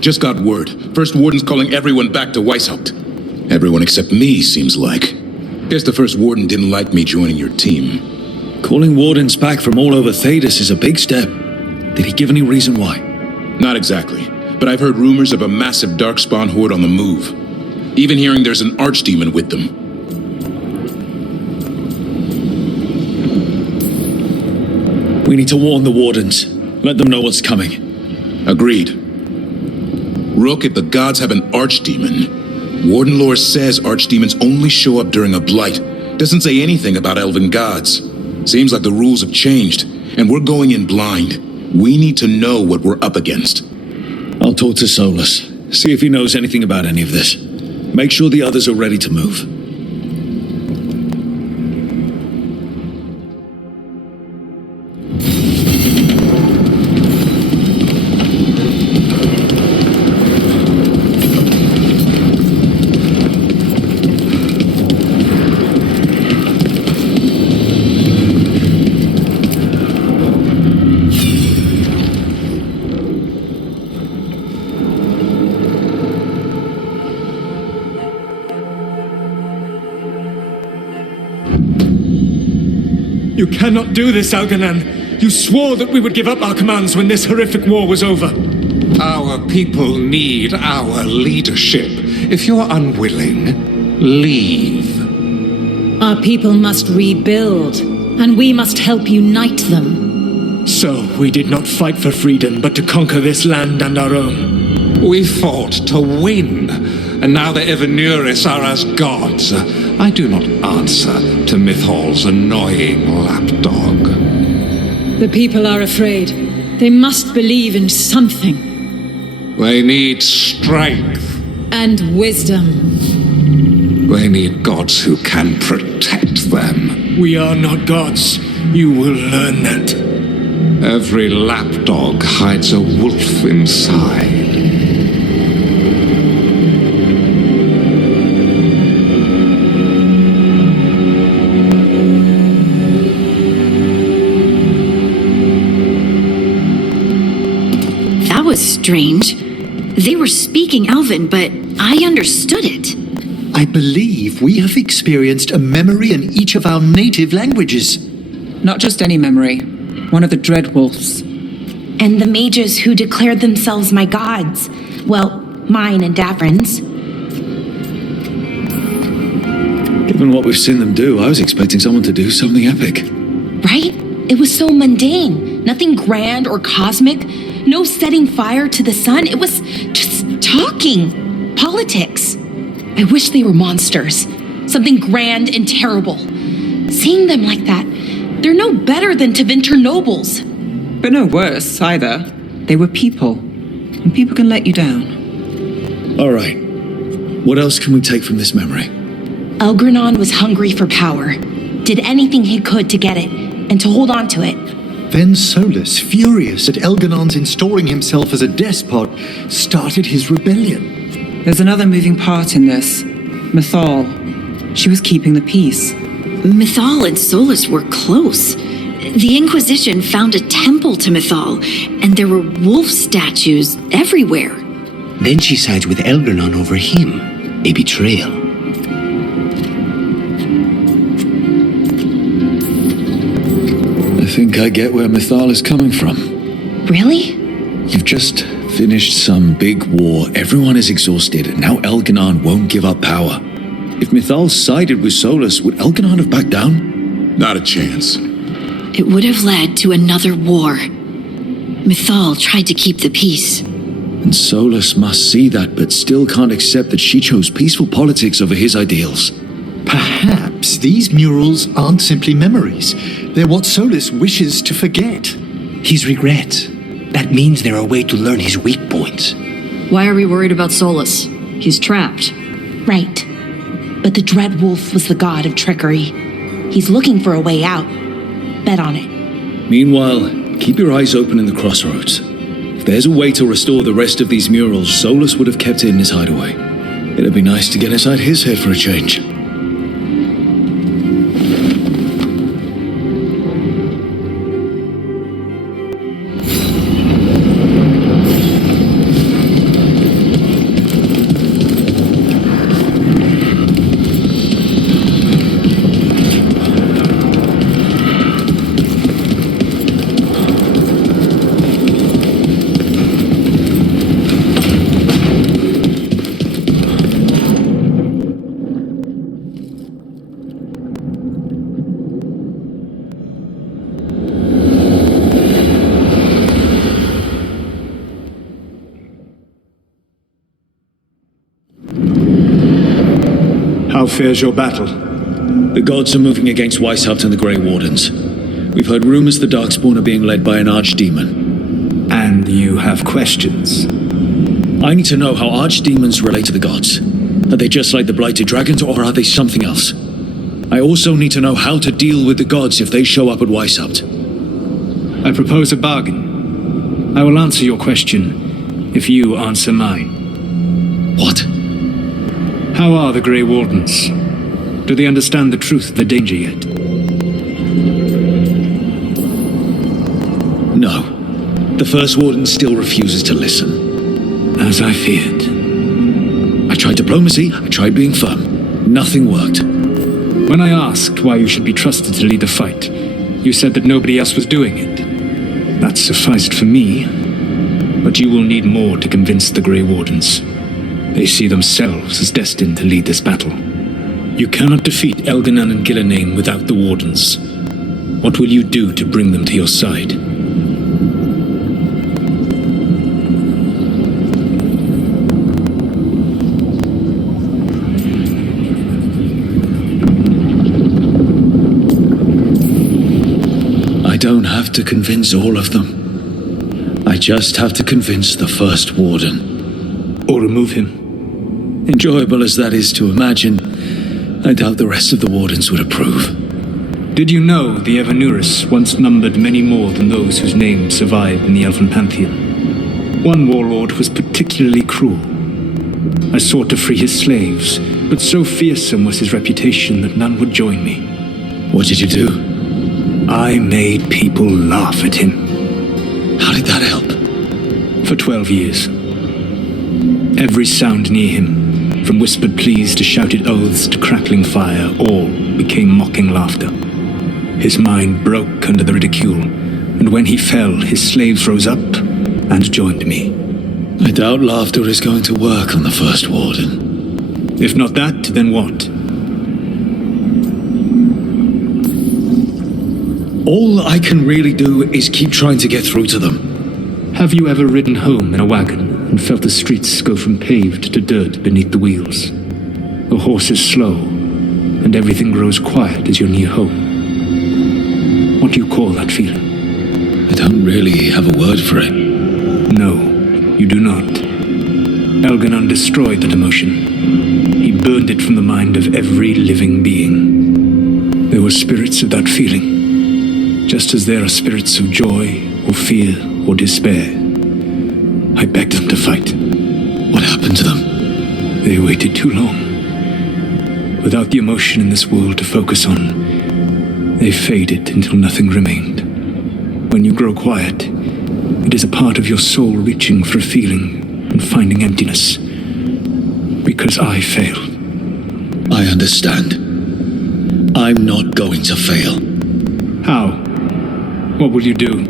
Just got word. First Warden's calling everyone back to Weishaupt. Everyone except me, seems like. Guess the First Warden didn't like me joining your team. Calling Wardens back from all over Thedas is a big step. Did he give any reason why? Not exactly, but I've heard rumors of a massive Darkspawn horde on the move. Even hearing there's an archdemon with them. We need to warn the Wardens. Let them know what's coming. Agreed. Rook, if the gods have an archdemon, Warden lore says archdemons only show up during a blight. Doesn't say anything about elven gods. Seems like the rules have changed, and we're going in blind. We need to know what we're up against. I'll talk to Solus, see if he knows anything about any of this. Make sure the others are ready to move. You cannot do this, Algernon. You swore that we would give up our commands when this horrific war was over. Our people need our leadership. If you're unwilling, leave. Our people must rebuild, and we must help unite them. So, we did not fight for freedom, but to conquer this land and our own. We fought to win, and now the Evenuris are as gods. I do not answer to Mythal's annoying lapdog. The people are afraid. They must believe in something. They need strength. And wisdom. They need gods who can protect them. We are not gods. You will learn that. Every lapdog hides a wolf inside. That was strange. They were speaking Elven, but I understood it. I believe we have experienced a memory in each of our native languages. Not just any memory. One of the Dreadwolves. And the mages who declared themselves my gods. Well, mine and Davrin's. Given what we've seen them do, I was expecting someone to do something epic. Right? It was so mundane. Nothing grand or cosmic. No setting fire to the sun. It was just talking. Politics. I wish they were monsters. Something grand and terrible. Seeing them like that, they're no better than Tevinter nobles. But no worse, either. They were people. And people can let you down. All right. What else can we take from this memory? Elgranon was hungry for power. Did anything he could to get it, and to hold on to it. Then Solus, furious at Elganon's installing himself as a despot, started his rebellion. There's another moving part in this. Mythal. She was keeping the peace. Mythal and Solus were close. The Inquisition found a temple to Mythal, and there were wolf statues everywhere. Then she sides with Elgranon over him. A betrayal. I think I get where Mythal is coming from. Really? You've just Finished some big war, everyone is exhausted, and now Elganon won't give up power. If Mythal sided with Solus, would Elganon have backed down? Not a chance. It would have led to another war. Mythal tried to keep the peace. And Solus must see that, but still can't accept that she chose peaceful politics over his ideals. Perhaps these murals aren't simply memories. They're what Solus wishes to forget. His regrets. That means they're a way to learn his weak points. Why are we worried about Solus? He's trapped. Right. But the Dread Wolf was the god of trickery. He's looking for a way out. Bet on it. Meanwhile, keep your eyes open in the crossroads. If there's a way to restore the rest of these murals, Solus would have kept it in his hideaway. It'd be nice to get inside his head for a change. How fares your battle? The gods are moving against Weishaupt and the Grey Wardens. We've heard rumors the Darkspawn are being led by an archdemon. And you have questions? I need to know how archdemons relate to the gods. Are they just like the Blighted Dragons, or are they something else? I also need to know how to deal with the gods if they show up at Weishaupt. I propose a bargain. I will answer your question if you answer mine. What? How are the Grey Wardens? Do they understand the truth of the danger yet? No. The First Warden still refuses to listen. As I feared. I tried diplomacy, I tried being firm. Nothing worked. When I asked why you should be trusted to lead the fight, you said that nobody else was doing it. That sufficed for me, but you will need more to convince the Grey Wardens. They see themselves as destined to lead this battle. You cannot defeat Elganon and Gillenane without the Wardens. What will you do to bring them to your side? I don't have to convince all of them. I just have to convince the First Warden. Or remove him. Enjoyable as that is to imagine, I doubt the rest of the Wardens would approve. Did you know the Evanurus once numbered many more than those whose names survive in the Elven Pantheon? One warlord was particularly cruel. I sought to free his slaves, but so fearsome was his reputation that none would join me. What did you do? I made people laugh at him. How did that help? For 12 years. Every sound near him, from whispered pleas to shouted oaths to crackling fire, all became mocking laughter. His mind broke under the ridicule, and when he fell, his slaves rose up and joined me. I doubt laughter is going to work on the First Warden. If not that, then what? All I can really do is keep trying to get through to them. Have you ever ridden home in a wagon and felt the streets go from paved to dirt beneath the wheels? The horse is slow, and everything grows quiet as you're near home. What do you call that feeling? I don't really have a word for it. No, you do not. Elganon destroyed that emotion. He burned it from the mind of every living being. There were spirits of that feeling, just as there are spirits of joy or fear or despair. I begged them to fight. What happened to them? They waited too long. Without the emotion in this world to focus on, they faded until nothing remained. When you grow quiet, it is a part of your soul reaching for a feeling and finding emptiness. Because I failed. I understand. I'm not going to fail. How? What will you do?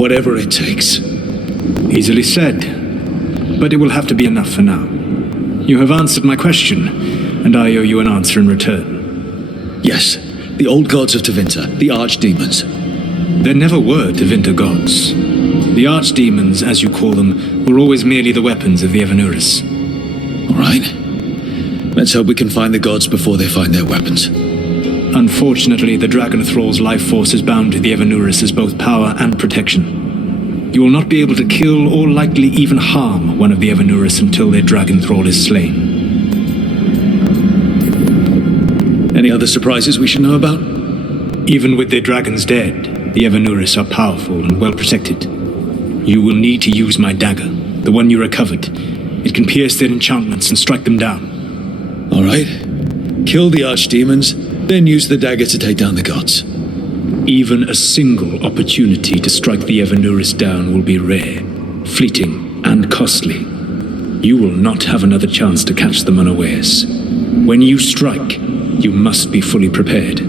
Whatever it takes. Easily said. But it will have to be enough for now. You have answered my question, and I owe you an answer in return. Yes, the old gods of Tevinter, the archdemons. There never were Tevinter gods. The archdemons, as you call them, were always merely the weapons of the Evanuris. All right. Let's hope we can find the gods before they find their weapons. Unfortunately, the Dragon Thrall's life force is bound to the Evanuris as both power and protection. You will not be able to kill or likely even harm one of the Evanuris until their Dragon Thrall is slain. Any other surprises we should know about? Even with their dragons dead, the Evanuris are powerful and well protected. You will need to use my dagger, the one you recovered. It can pierce their enchantments and strike them down. All right. Kill the archdemons, then use the dagger to take down the gods. Even a single opportunity to strike the Evanuris down will be rare, fleeting, and costly. You will not have another chance to catch them unawares. When you strike, you must be fully prepared.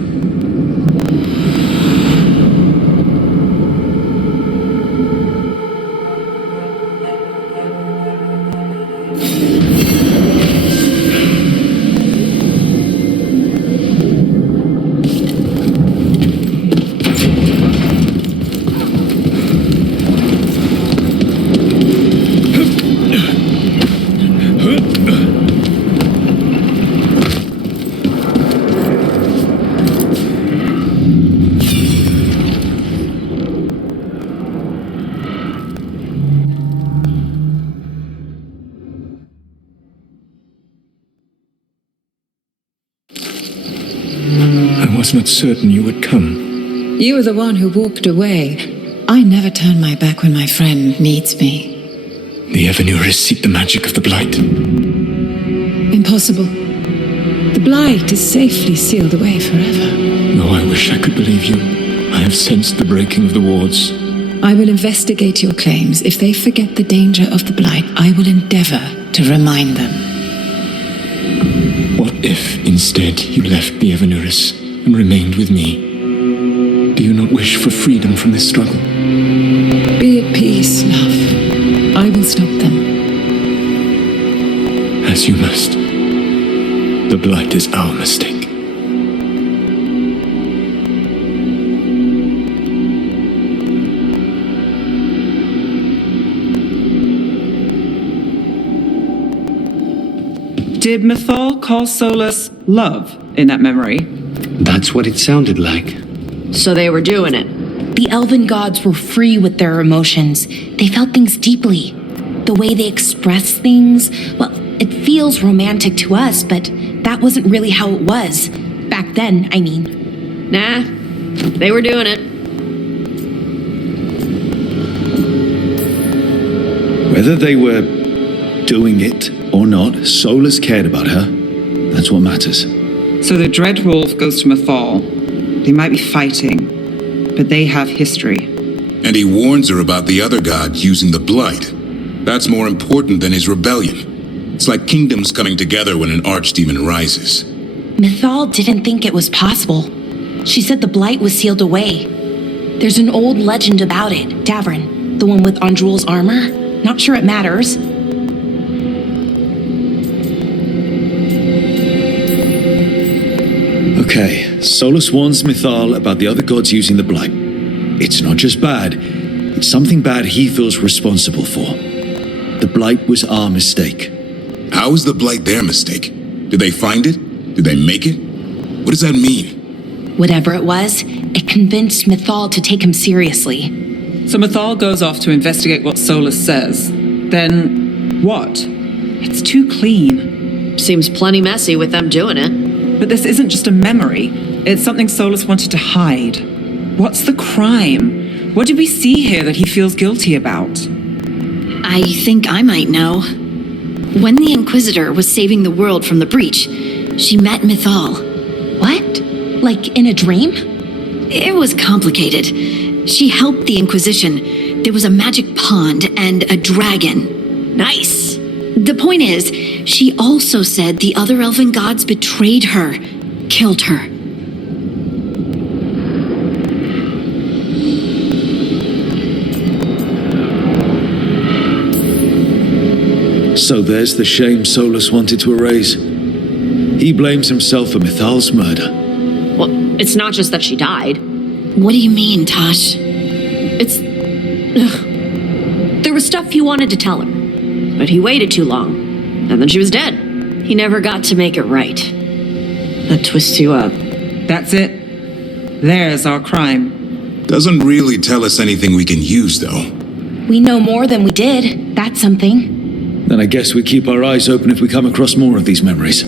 I was not certain you would come. You were the one who walked away. I never turn my back when my friend needs me. The Evanuris seek the magic of the Blight. Impossible. The Blight is safely sealed away forever. Oh, I wish I could believe you. I have sensed the breaking of the wards. I will investigate your claims. If they forget the danger of the Blight, I will endeavor to remind them. What if, instead, you left the Evanuris and remained with me? Do you not wish for freedom from this struggle? Be at peace, love. I will stop them. As you must. The Blight is our mistake. Did Mythal call Solus love in that memory? That's what it sounded like. So they were doing it. The elven gods were free with their emotions. They felt things deeply. The way they express things, well, it feels romantic to us, but that wasn't really how it was. Back then, I mean. Nah, they were doing it. Whether they were doing it or not, Solus cared about her. That's what matters. So the Dreadwolf goes to Mythal. They might be fighting, but they have history. And he warns her about the other god using the Blight. That's more important than his rebellion. It's like kingdoms coming together when an archdemon rises. Mythal didn't think it was possible. She said the Blight was sealed away. There's an old legend about it. Davrin, the one with Andrul's armor. Not sure it matters. Okay, Solus warns Mythal about the other gods using the Blight. It's not just bad, it's something bad he feels responsible for. The Blight was our mistake. How is the Blight their mistake? Did they find it? Did they make it? What does that mean? Whatever it was, it convinced Mythal to take him seriously. So Mythal goes off to investigate what Solus says. Then what? It's too clean. Seems plenty messy with them doing it. But this isn't just a memory. It's something Solus wanted to hide. What's the crime? What did we see here that he feels guilty about? I think I might know. When the Inquisitor was saving the world from the breach, she met Mythal. What? Like in a dream? It was complicated. She helped the Inquisition. There was a magic pond and a dragon. Nice. The point is, she also said the other elven gods betrayed her, killed her. So there's the shame Solus wanted to erase. He blames himself for Mithal's murder. Well, it's not just that she died. What do you mean, Tosh? It's... There was stuff he wanted to tell her, but he waited too long, and then she was dead. He never got to make it right. That twists you up. That's it. There's our crime. Doesn't really tell us anything we can use, though. We know more than we did. That's something. Then I guess we keep our eyes open if we come across more of these memories.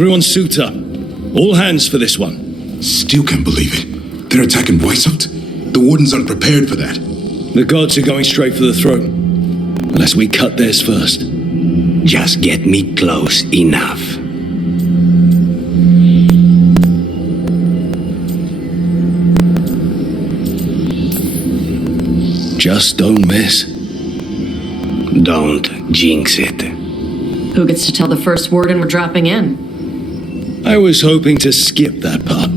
Everyone suit up. All hands for this one. Still can't believe it. They're attacking Weishaupt? The Wardens aren't prepared for that. The gods are going straight for the throne. Unless we cut theirs first. Just get me close enough. Just don't miss. Don't jinx it. Who gets to tell the first warden we're dropping in? I was hoping to skip that part.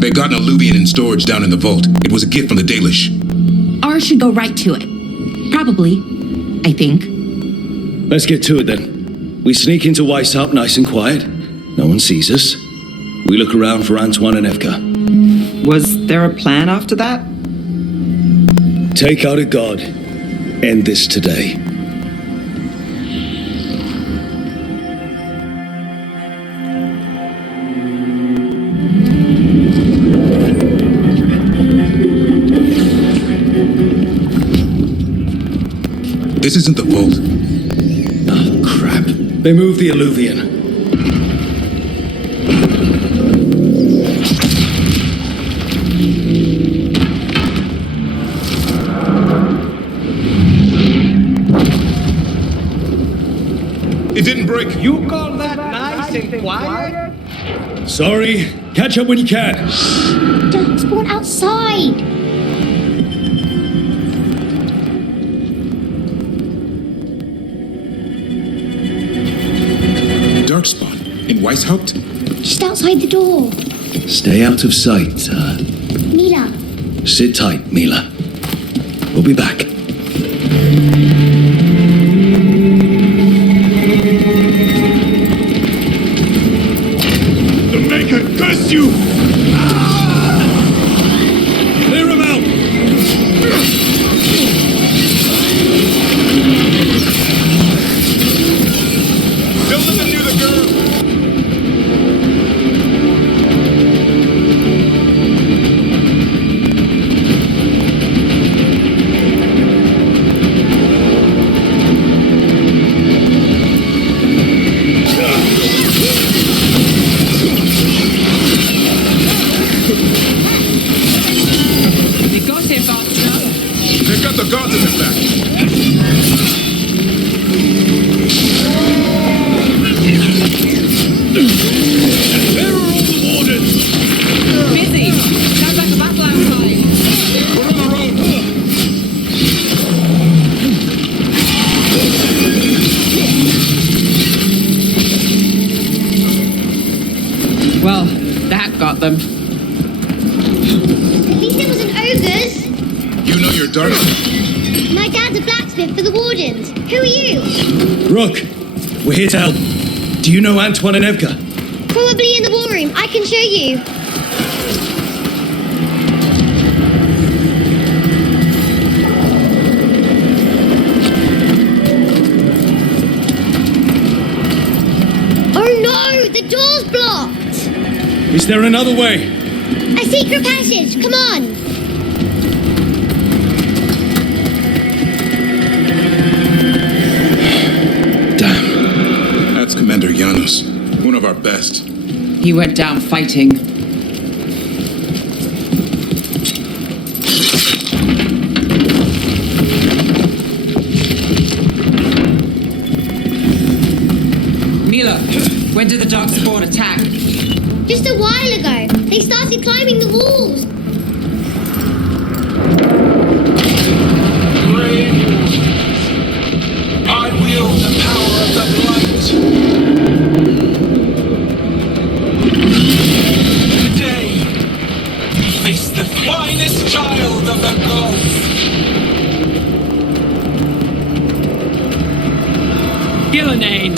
They've got an alluvian in storage down in the vault. It was a gift from the Dalish. Ours should go right to it. Probably. I think. Let's get to it then. We sneak into Weishaupt nice and quiet. No one sees us. We look around for Antoine and Evka. Was there a plan after that? Take out a god. End this today. This isn't the vault. Oh, crap. They moved the alluvian. It didn't break. You call that nice and quiet? Sorry. Catch up when you can. Don't spawn outside. Darkspawn in Weishaupt? Just outside the door. Stay out of sight. Mila. Sit tight, Mila. We'll be back. The Maker curse you! Clear him out! Don't let them do the girl! We got him, Bastard. They've got the gods in their back. Where are all the wardens? Busy. Sounds like a battle outside. We're on the road. Well, that got them. At least it wasn't ogres. You know your dark. My dad's a blacksmith for the Wardens. Who are you? Rook, we're here to help. Do you know Antoine and Evka? Probably in the war room. I can show you. Oh no! The door's blocked! Is there another way? A secret passage! Come on! Damn. That's Commander Janos, one of our best. He went down fighting. Mila, when did the Darkspawn attack? Just a while ago, they started climbing the walls. I wield the power of the blight. Today, we face the finest child of the gods. Gillenane!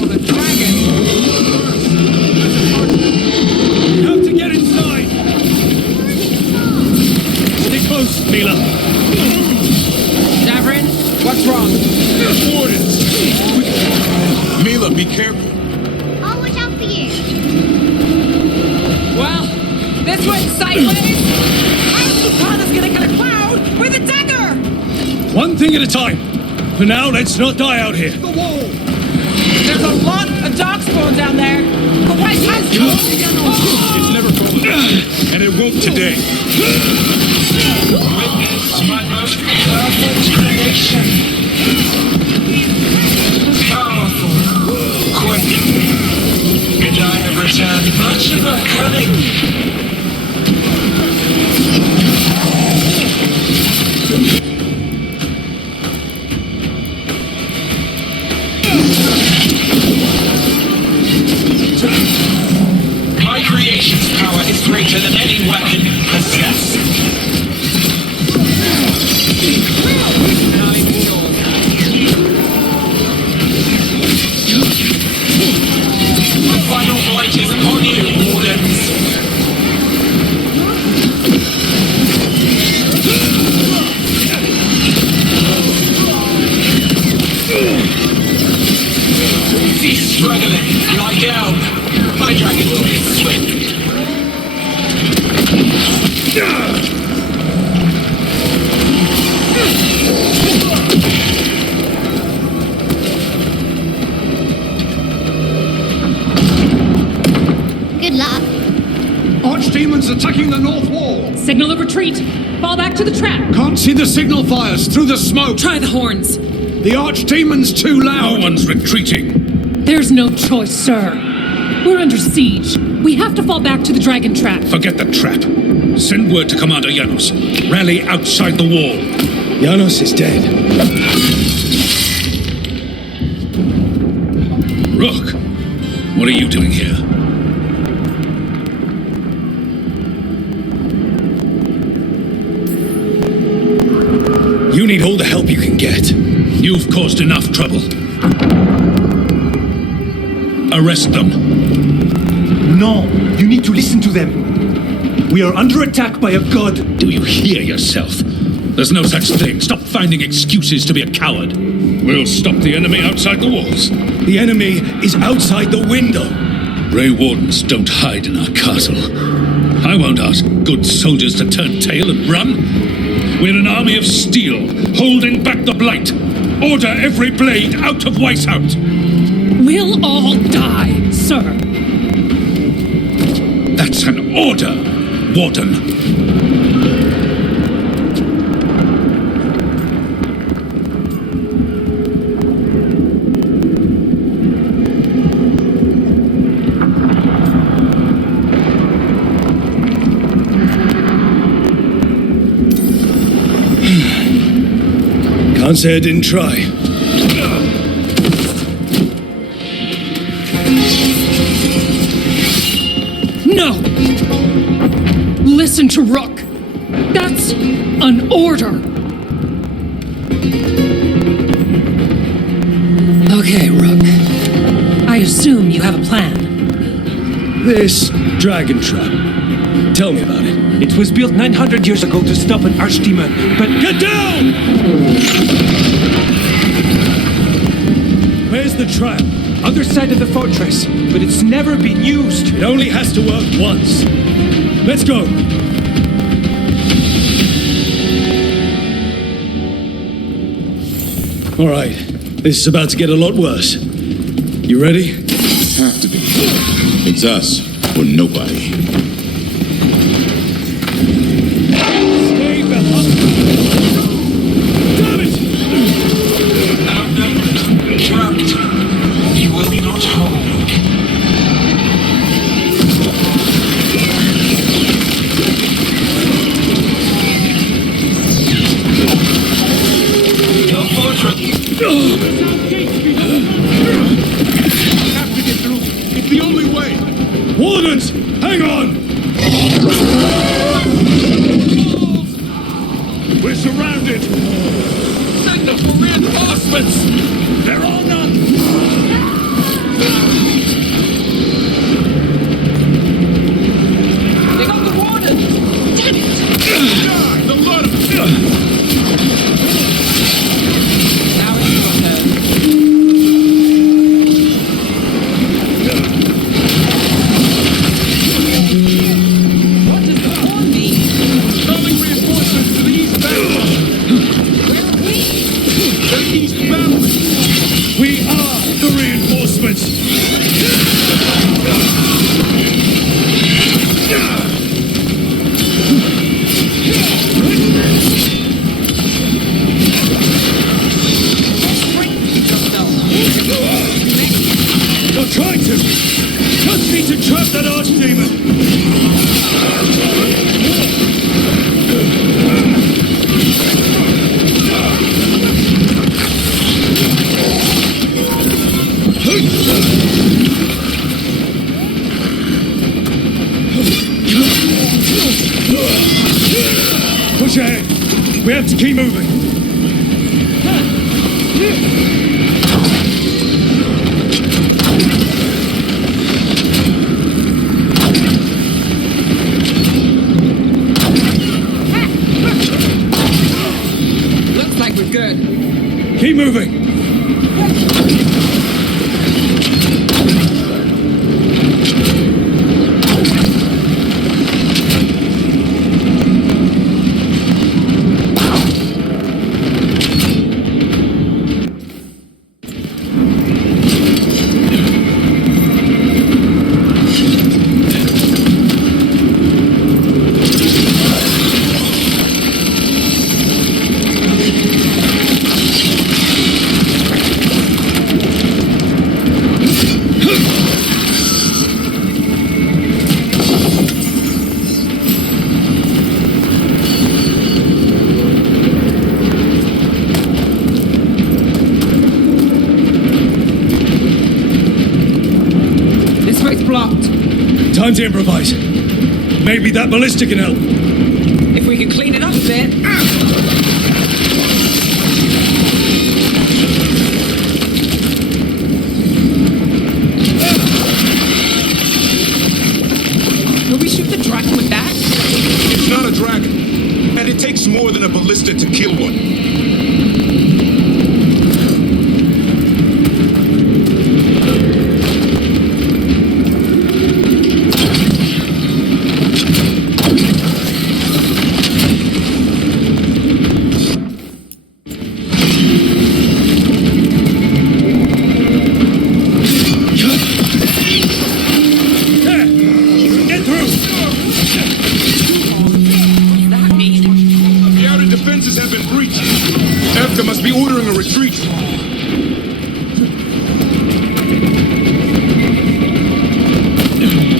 For the dragon. You have to get inside! Stay close, Mila. Davrin, what's wrong? Wardens! Mila, be careful. I'll watch out for you. Well, this went sideways. How's Kupana's gonna kill a cloud with a dagger? One thing at a time. For now, let's not die out here. There's a lot of Darkspawn down there. It's never fallen, and it won't today. Witness my most perfect creation. Powerful, quick, and I have returned much of her cunning. My creation's power is greater than any weapon you possess. My final blight is upon you, Wardens. Cease struggling, lie down. My dragon will be swift. Good luck. Archdemons attacking the north wall. Signal a retreat. Fall back to the trap. Can't see the signal fires through the smoke. Try the horns. The Archdemon's too loud. No one's retreating. There's no choice, sir. We're under siege. We have to fall back to the dragon trap. Forget the trap. Send word to Commander Janos. Rally outside the wall. Janos is dead. Rook, what are you doing here? You need all the help you can get. You've caused enough trouble. Arrest them. No, you need to listen to them. We are under attack by a god. Do you hear yourself? There's no such thing. Stop finding excuses to be a coward. We'll stop the enemy outside the walls. The enemy is outside the window. Grey Wardens don't hide in our castle. I won't ask good soldiers to turn tail and run. We're an army of steel, holding back the blight. Order every blade out of Weishout. We'll all die, sir. That's an order, Warden. Can't say I didn't try. No! Listen to Rook. That's an order. Okay, Rook. I assume you have a plan. This dragon trap. Tell me about it. It was built 900 years ago to stop an archdemon, but... Get down! Where's the trap? Other side of the fortress, but it's never been used. It only has to work once. Let's go. All right. This is about to get a lot worse. You ready? Have to be. It's us or nobody. Stay behind. Damn it! Outnumbered, trapped. You will not hold. Your fortress. Have to get through. It's the only way. Wardens, hang on! We're surrounded. Signal for reinforcements. They're all done. They got the warden! Damn it! The mud. Now it's your turn. What does the horn mean? Coming reinforcements to the east bank. Where are we? The east bank. Try to! Touch me to trap that archdemon! Push ahead! We have to keep moving! Looks like we're good. Keep moving! Time to improvise. Maybe that ballista can help. If we could clean it up a bit. Will we shoot the dragon with that? It's not a dragon, and it takes more than a ballista to kill one. Must be ordering a retreat.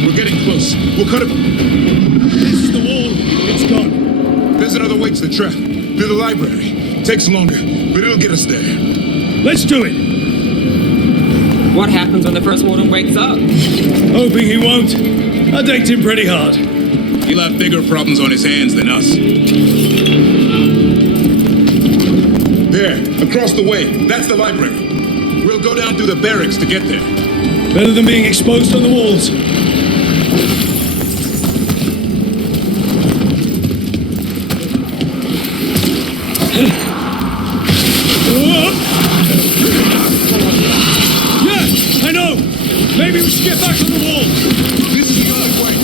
We're getting close. We'll cut it. This is the wall. It's gone. There's another way to the trap. Through the library. Takes longer, but it'll get us there. Let's do it. What happens when the first warden wakes up? Hoping he won't. I decked him pretty hard. He'll have bigger problems on his hands than us. There, across the way. That's the library. We'll go down through the barracks to get there. Better than being exposed on the walls. Yeah, I know. Maybe we should get back on the wall. This is the only way.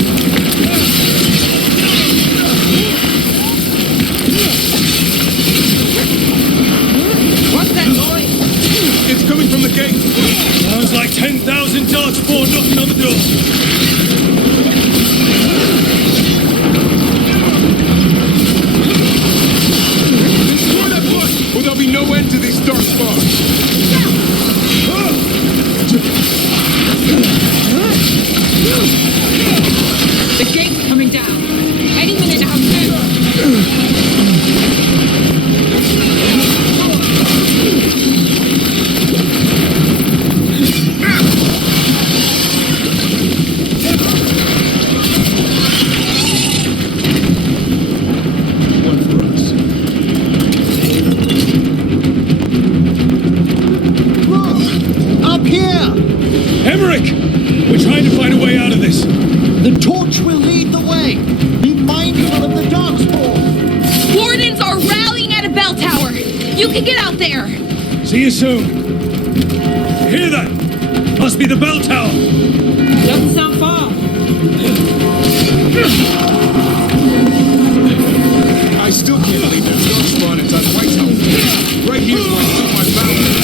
What's that noise? It's coming from the gate. Sounds like 10,000 darkspawn knocking on the door. Destroy that blood, or there'll be no end to these darkspawns. The gate's coming down. Any minute now, too. We're trying to find a way out of this. The torch will lead the way. Be mindful of the darkspawn. Wardens are rallying at a bell tower. You can get out there. See you soon. Hear that? Must be the bell tower. Doesn't sound far. I still can't believe there's darkspawn inside White House. Right here's where I took my balance.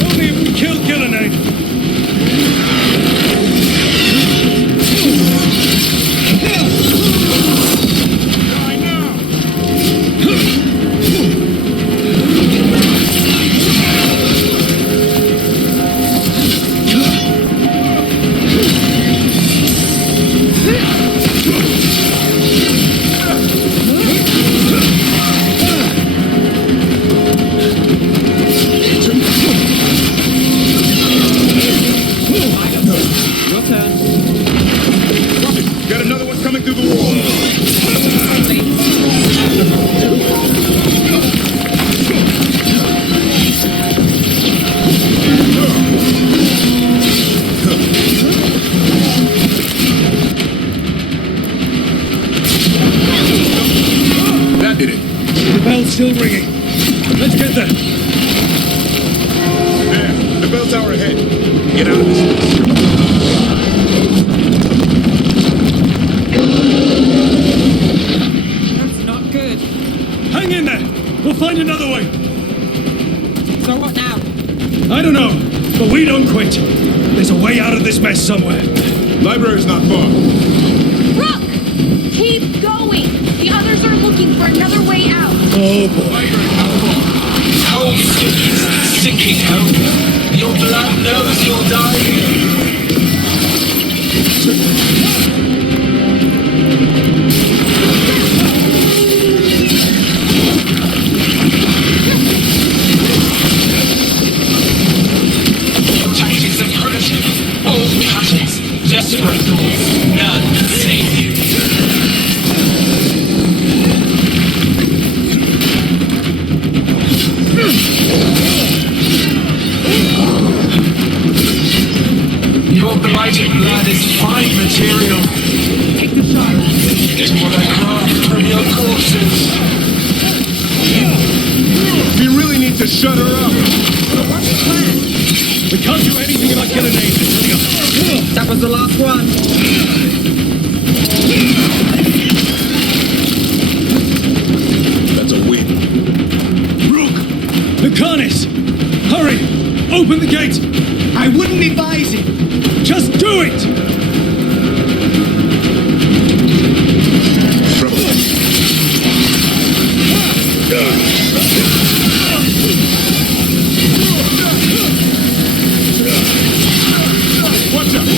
Only if we kill Gillenade. Die now! did it. The bell's still ringing. Let's get there. There, the bell tower ahead. Get out of this mess. That's not good. Hang in there. We'll find another way. So what now? I don't know, but we don't quit. There's a way out of this mess somewhere. Library's not far. Rook! Keep going! The others are looking for another way out. Oh boy. Cold seas, sinking home. Your blood knows you'll die here. Tactics of primitive, old patterns, desperate thoughts, none can save you. Your blighted blood is fine material. Take the shot. It's what I craft from your corpses. We really need to shut her up. What's the plan? We can't do anything about killing Angel. That was the last one. That's a win. Rook! The Carnis! Hurry! Open the gate! I wouldn't advise it. Just do it! Watch out!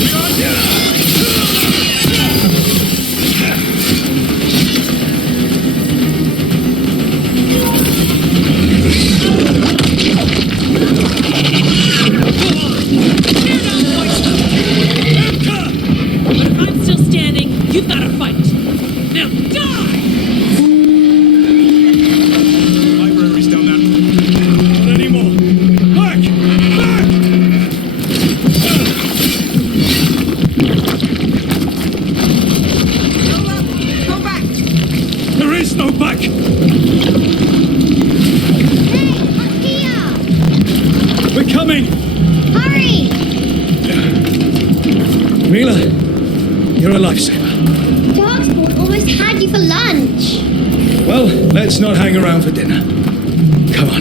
I'm still standing. You've got to fight. Now die! Library's down that. Not anymore. Back! Back! Go back. There is no back! Hey, up here! We're coming! Hurry! Mila, you're a lifesaver. Darkspawn almost had you for lunch. Well, let's not hang around for dinner. Come on.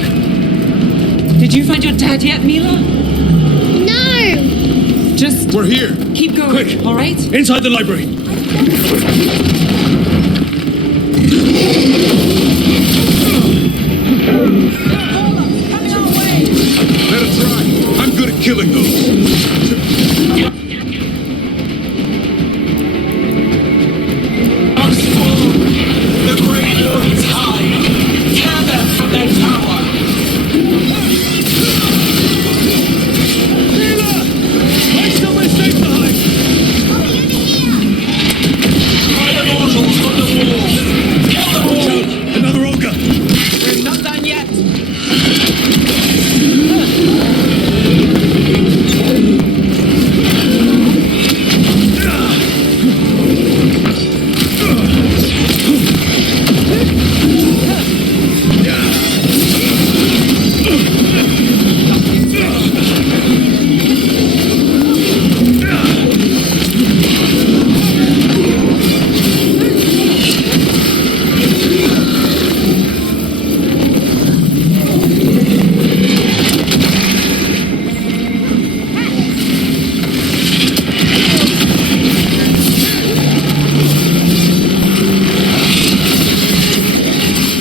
Did you find your dad yet, Mila? No! Just We're here. keep going, Quick. all right? Inside the library. Let it try. I'm good at killing those. The great lords hide. Tear them from their tower. Make somewhere safe to hide! Cry the mortals from the walls. Kill them all. Another ogre! We're not done yet.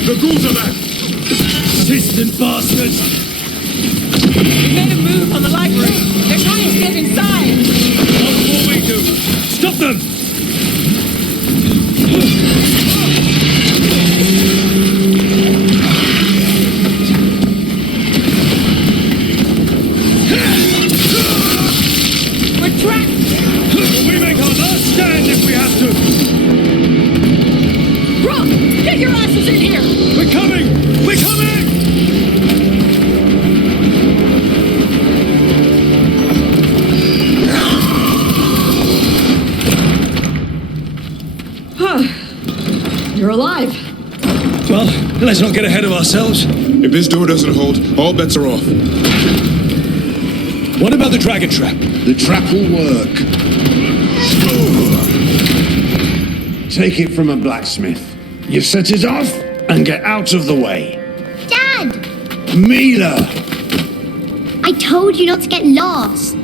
The ghouls are back. Distant bastards! We made a move on the library. They're trying to get inside. Not before we do! Stop them! We're trapped. We make our last stand if we have to! Rook! Get your asses in here! We're coming! We're coming! Well, let's not get ahead of ourselves. If this door doesn't hold, all bets are off. What about the dragon trap? The trap will work. Take it from a blacksmith. You set it off and get out of the way. Dad! Mila! I told you not to get lost.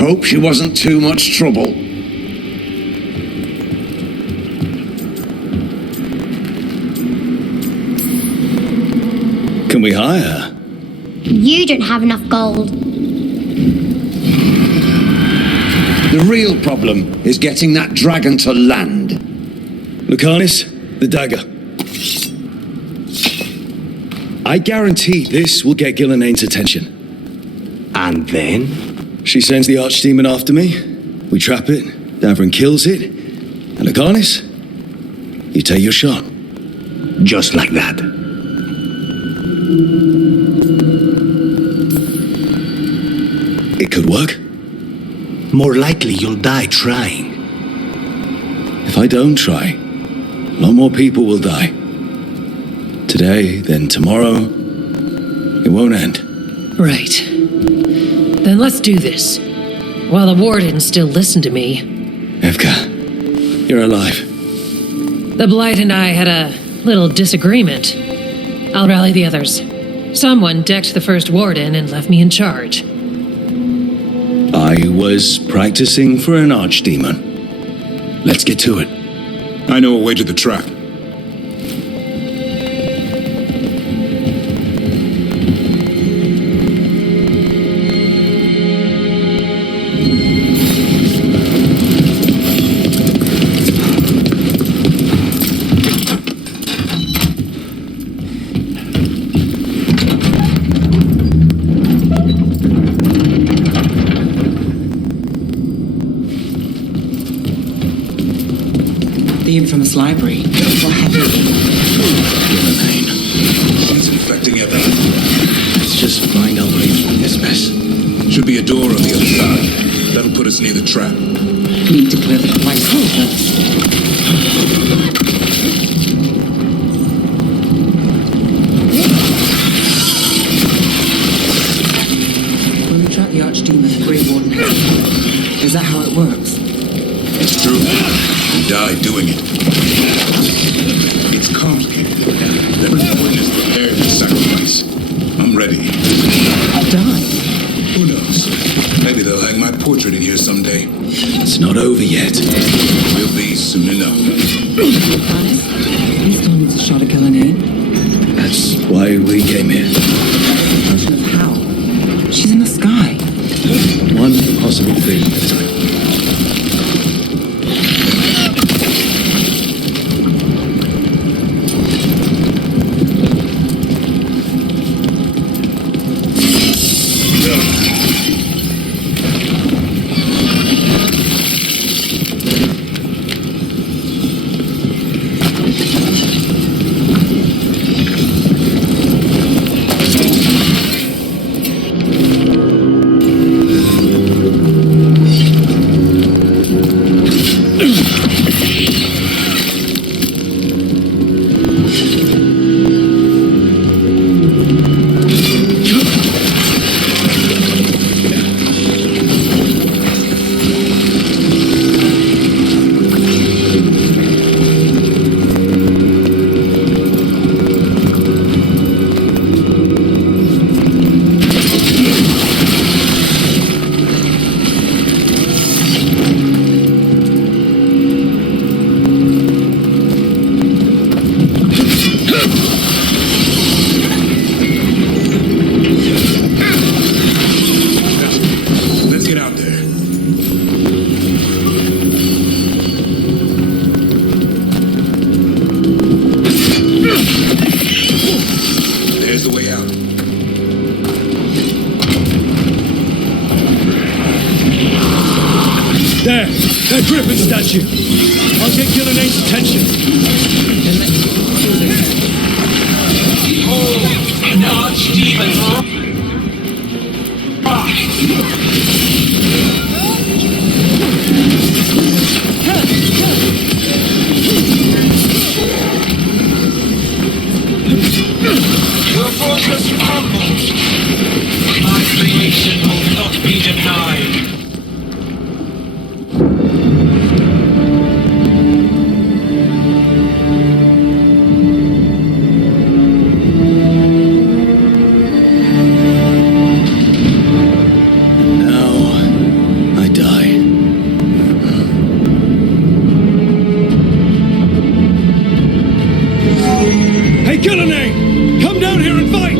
Hope she wasn't too much trouble. Can we hire her? You don't have enough gold. The real problem is getting that dragon to land. Lucanis, the dagger. I guarantee this will get Gillenaine's attention. And then? She sends the archdemon after me. We trap it. Davrin kills it. And Lucanis, you take your shot. Just like that. It could work. More likely you'll die trying. If I don't try, a lot more people will die. Today, then tomorrow, it won't end. Right. Then let's do this. While the wardens still listen to me. Evka, you're alive. The Blight and I had a little disagreement. I'll rally the others. Someone decked the first warden and left me in charge. I was practicing for an archdemon. Let's get to it. I know a way to the trap. The infamous library. What happened? Gillenane. She's infecting everyone. Let's just find our way through this mess. Should be a door on the other side. That'll put us near the trap. Need to clear the place first. When we trap the archdemon and Great Warden, is that how it works? It's true. We die doing it. It's complicated. Every warden is prepared for sacrifice. I'm ready. Die? Who knows? Maybe they'll hang my portrait in here someday. It's not over yet. Will be soon enough. Lucanis, we still need a shot at Gillenane. That's why we came here. Version of how? She's in the sky. One possible thing at a time. There, that griffin statue. I'll get Gillenaine's attention. Behold, an archdemon. Hey, Gillenay! Come down here and fight!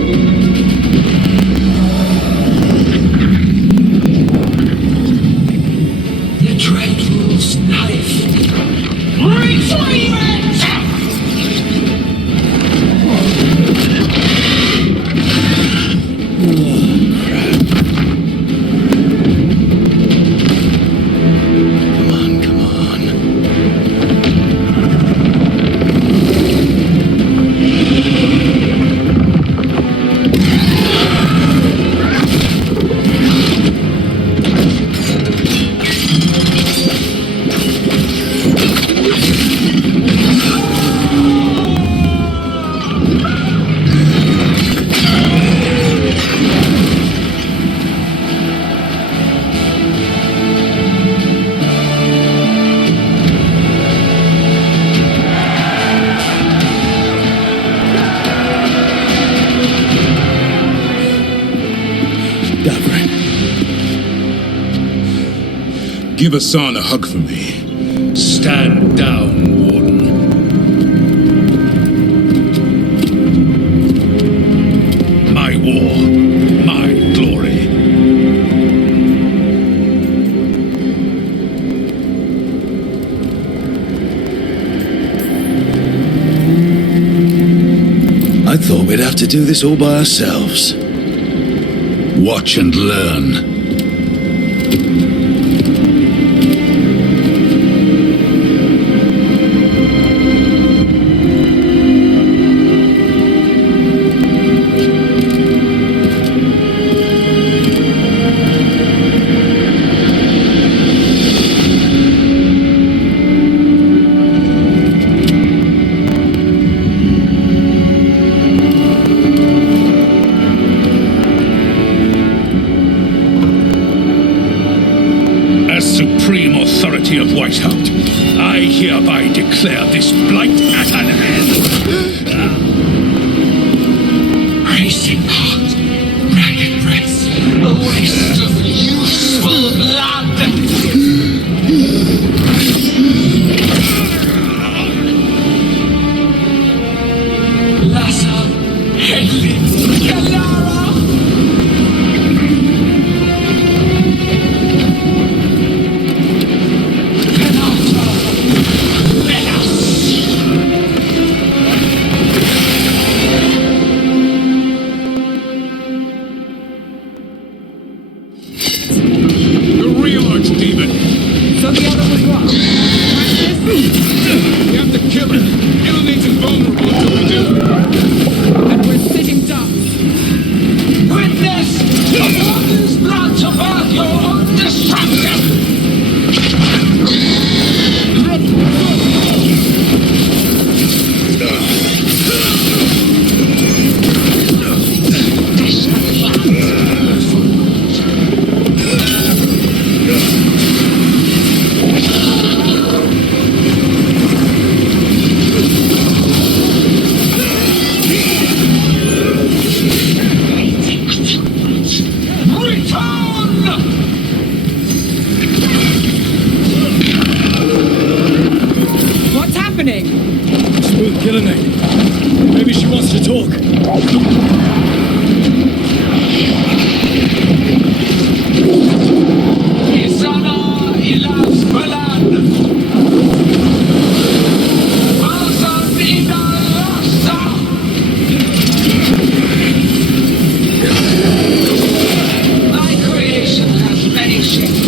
The Dreadful's knife. Retrieve it! Give Hassan a hug for me. Stand down, Warden. My war, my glory. I thought we'd have to do this all by ourselves. Watch and learn. Supreme authority of Whitehout, I hereby declare this blight at an end. Racing heart, ragged breath, a waste of useful blood. Lassa, Hedley, Galara. Maybe she wants to talk. My creation has many shapes.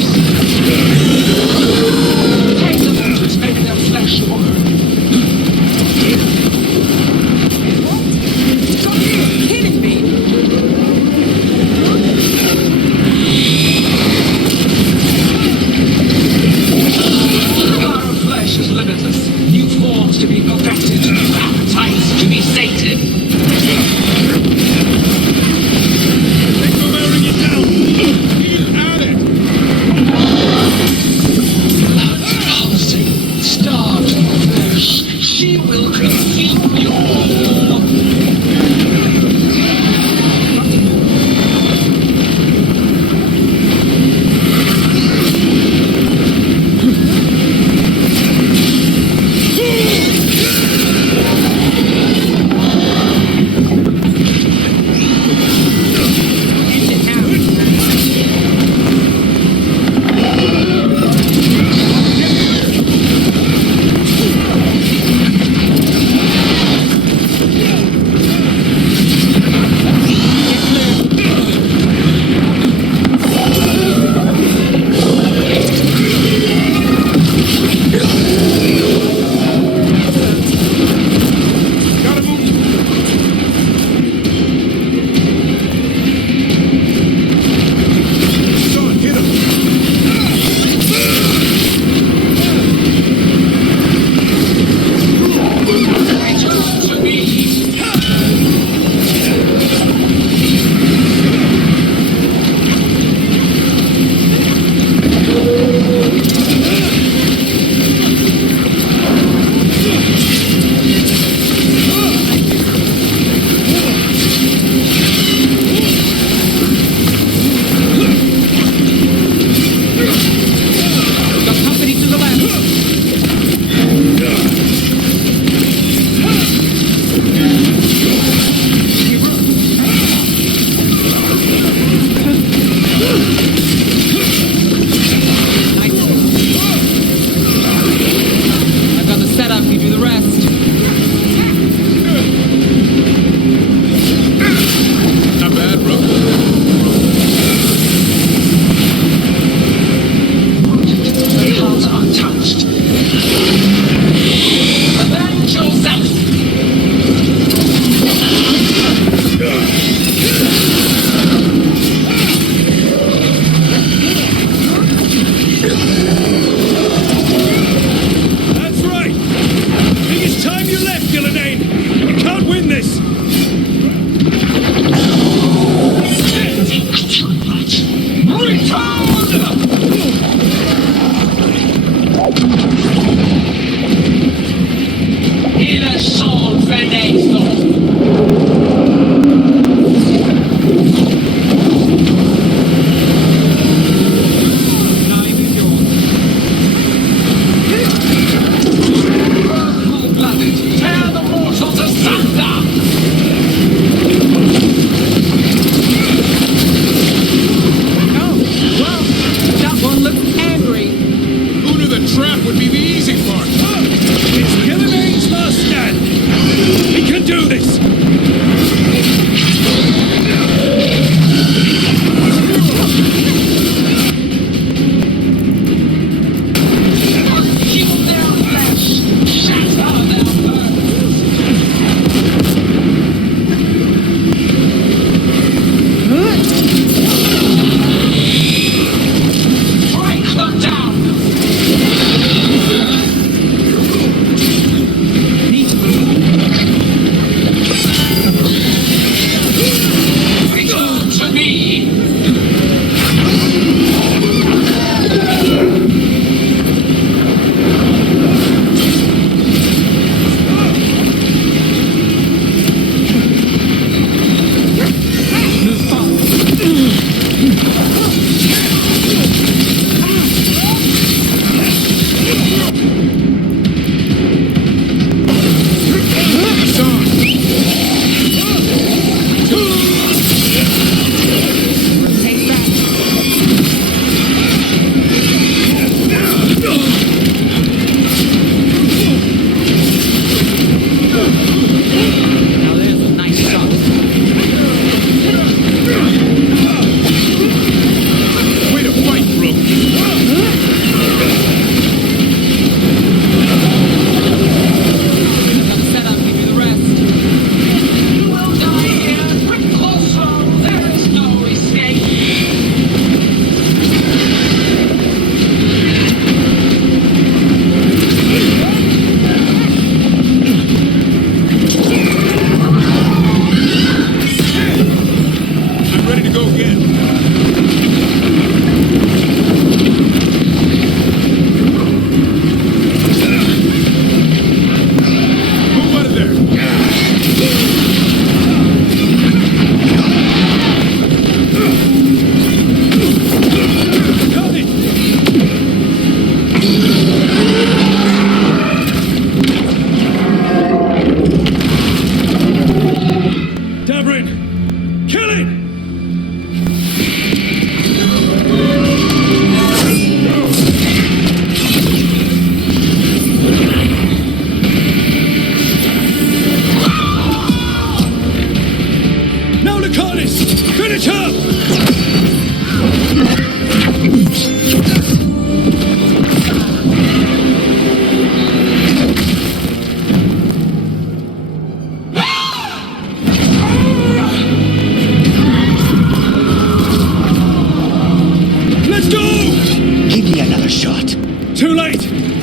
Take them out and make their flesh work. You're kidding me!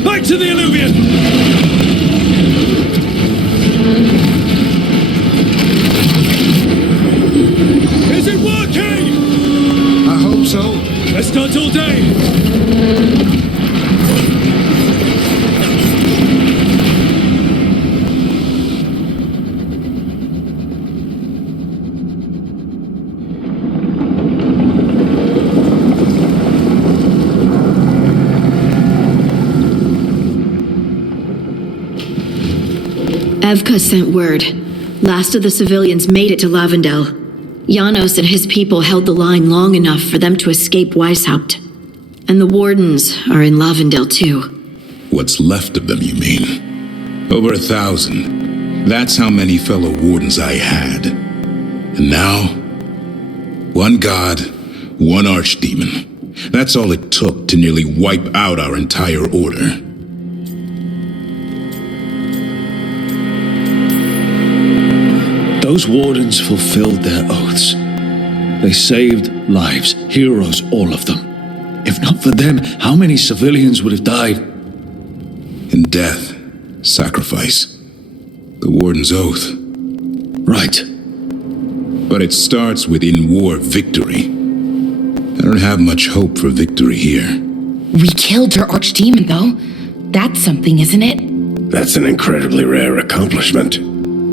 Back to the alluvion! Is it working? Evka sent word. Last of the civilians made it to Lavendel. Janos and his people held the line long enough for them to escape Weishaupt. And the wardens are in Lavendel too. What's left of them, you mean? Over 1,000. That's how many fellow wardens I had. And now, one god, one archdemon. That's all it took to nearly wipe out our entire order. Those wardens fulfilled their oaths. They saved lives, heroes, all of them. If not for them, how many civilians would have died? In death, sacrifice. The warden's oath. Right. But it starts with in-war victory. I don't have much hope for victory here. We killed your archdemon, though. That's something, isn't it? That's an incredibly rare accomplishment.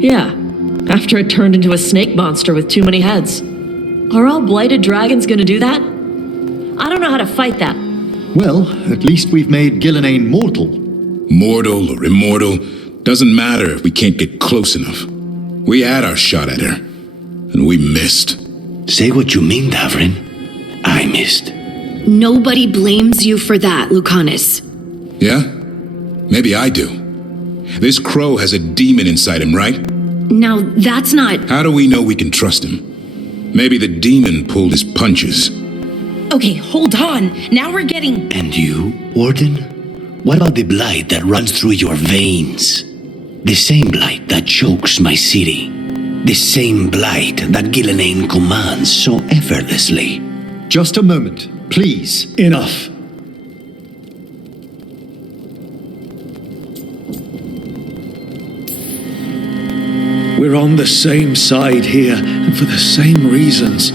Yeah, after it turned into a snake monster with too many heads. Are all blighted dragons gonna do that? I don't know how to fight that. Well, at least we've made Gillenane mortal. Mortal or immortal, doesn't matter if we can't get close enough. We had our shot at her, and we missed. Say what you mean, Davrin. I missed. Nobody blames you for that, Lucanus. Yeah? Maybe I do. This crow has a demon inside him, right? Now, that's not... How do we know we can trust him? Maybe the demon pulled his punches. Okay, hold on. Now we're getting... And you, Warden? What about the blight that runs through your veins? The same blight that chokes my city. The same blight that Gillenane commands so effortlessly. Just a moment, please. Enough. We're on the same side here, and for the same reasons.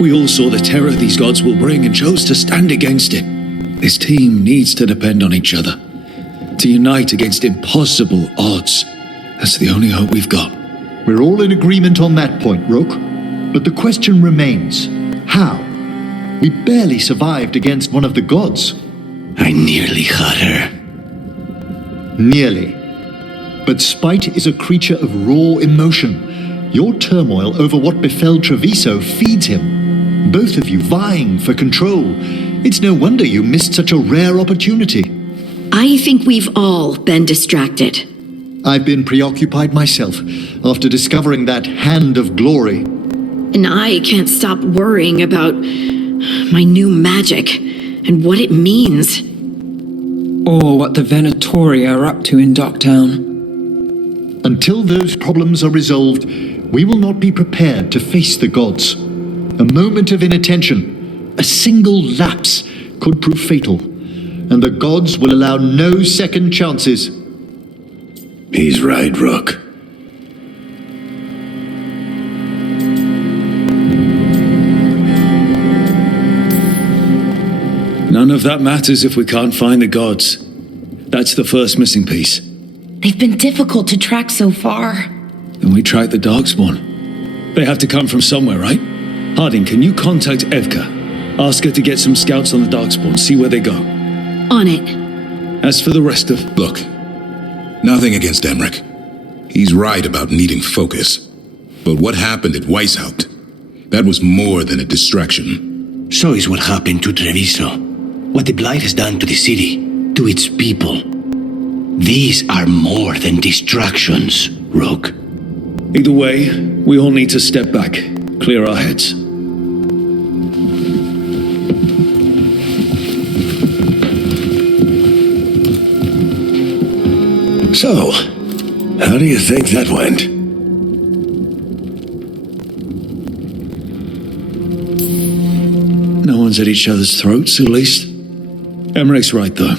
We all saw the terror these gods will bring and chose to stand against it. This team needs to depend on each other, to unite against impossible odds. That's the only hope we've got. We're all in agreement on that point, Rook. But the question remains, how? We barely survived against one of the gods. I nearly had her. Nearly. But spite is a creature of raw emotion. Your turmoil over what befell Treviso feeds him. Both of you vying for control. It's no wonder you missed such a rare opportunity. I think we've all been distracted. I've been preoccupied myself after discovering that hand of glory. And I can't stop worrying about my new magic and what it means. Or what the Venatori are up to in Docktown. Until those problems are resolved, we will not be prepared to face the gods. A moment of inattention, a single lapse, could prove fatal, and the gods will allow no second chances. He's right, Rook. None of that matters if we can't find the gods. That's the first missing piece. They've been difficult to track so far. Then we track the Darkspawn. They have to come from somewhere, right? Harding, can you contact Evka? Ask her to get some scouts on the Darkspawn, see where they go. On it. As for the rest of... Look, nothing against Emmerich. He's right about needing focus. But what happened at Weishaupt? That was more than a distraction. So is what happened to Treviso. What the blight has done to the city, to its people. These are more than distractions, Rook. Either way, we all need to step back, clear our heads. So, how do you think that went? No one's at each other's throats, at least. Emmerich's right, though.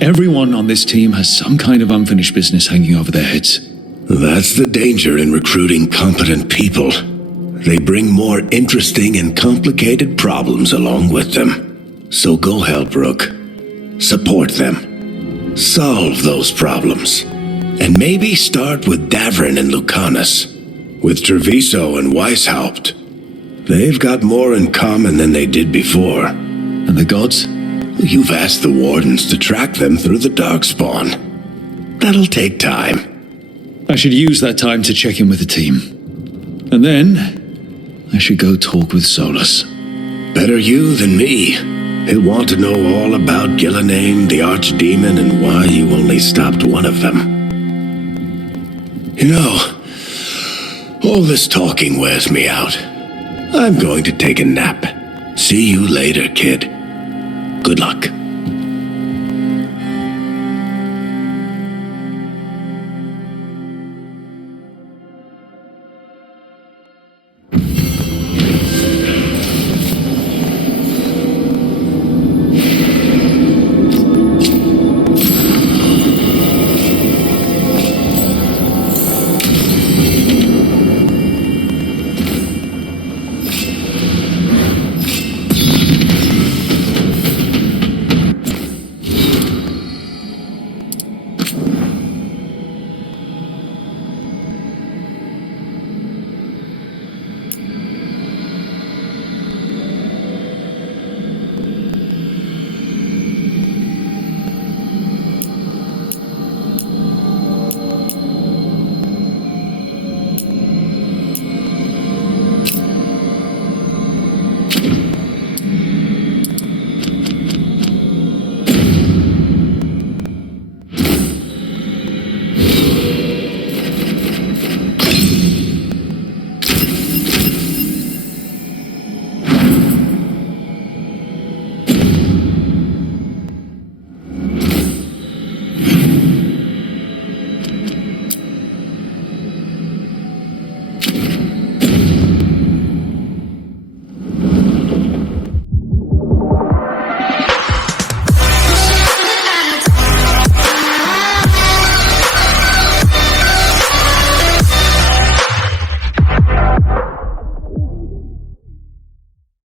Everyone on this team has some kind of unfinished business hanging over their heads. That's the danger in recruiting competent people. They bring more interesting and complicated problems along with them. So go help, Rook. Support them. Solve those problems. And maybe start with Davrin and Lucanus. With Treviso and Weishaupt. They've got more in common than they did before. And the gods? You've asked the wardens to track them through the Darkspawn. That'll take time. I should use that time to check in with the team. And then, I should go talk with Solus. Better you than me. He'll want to know all about Gillename, the archdemon, and why you only stopped one of them. You know, all this talking wears me out. I'm going to take a nap. See you later, kid. Good luck.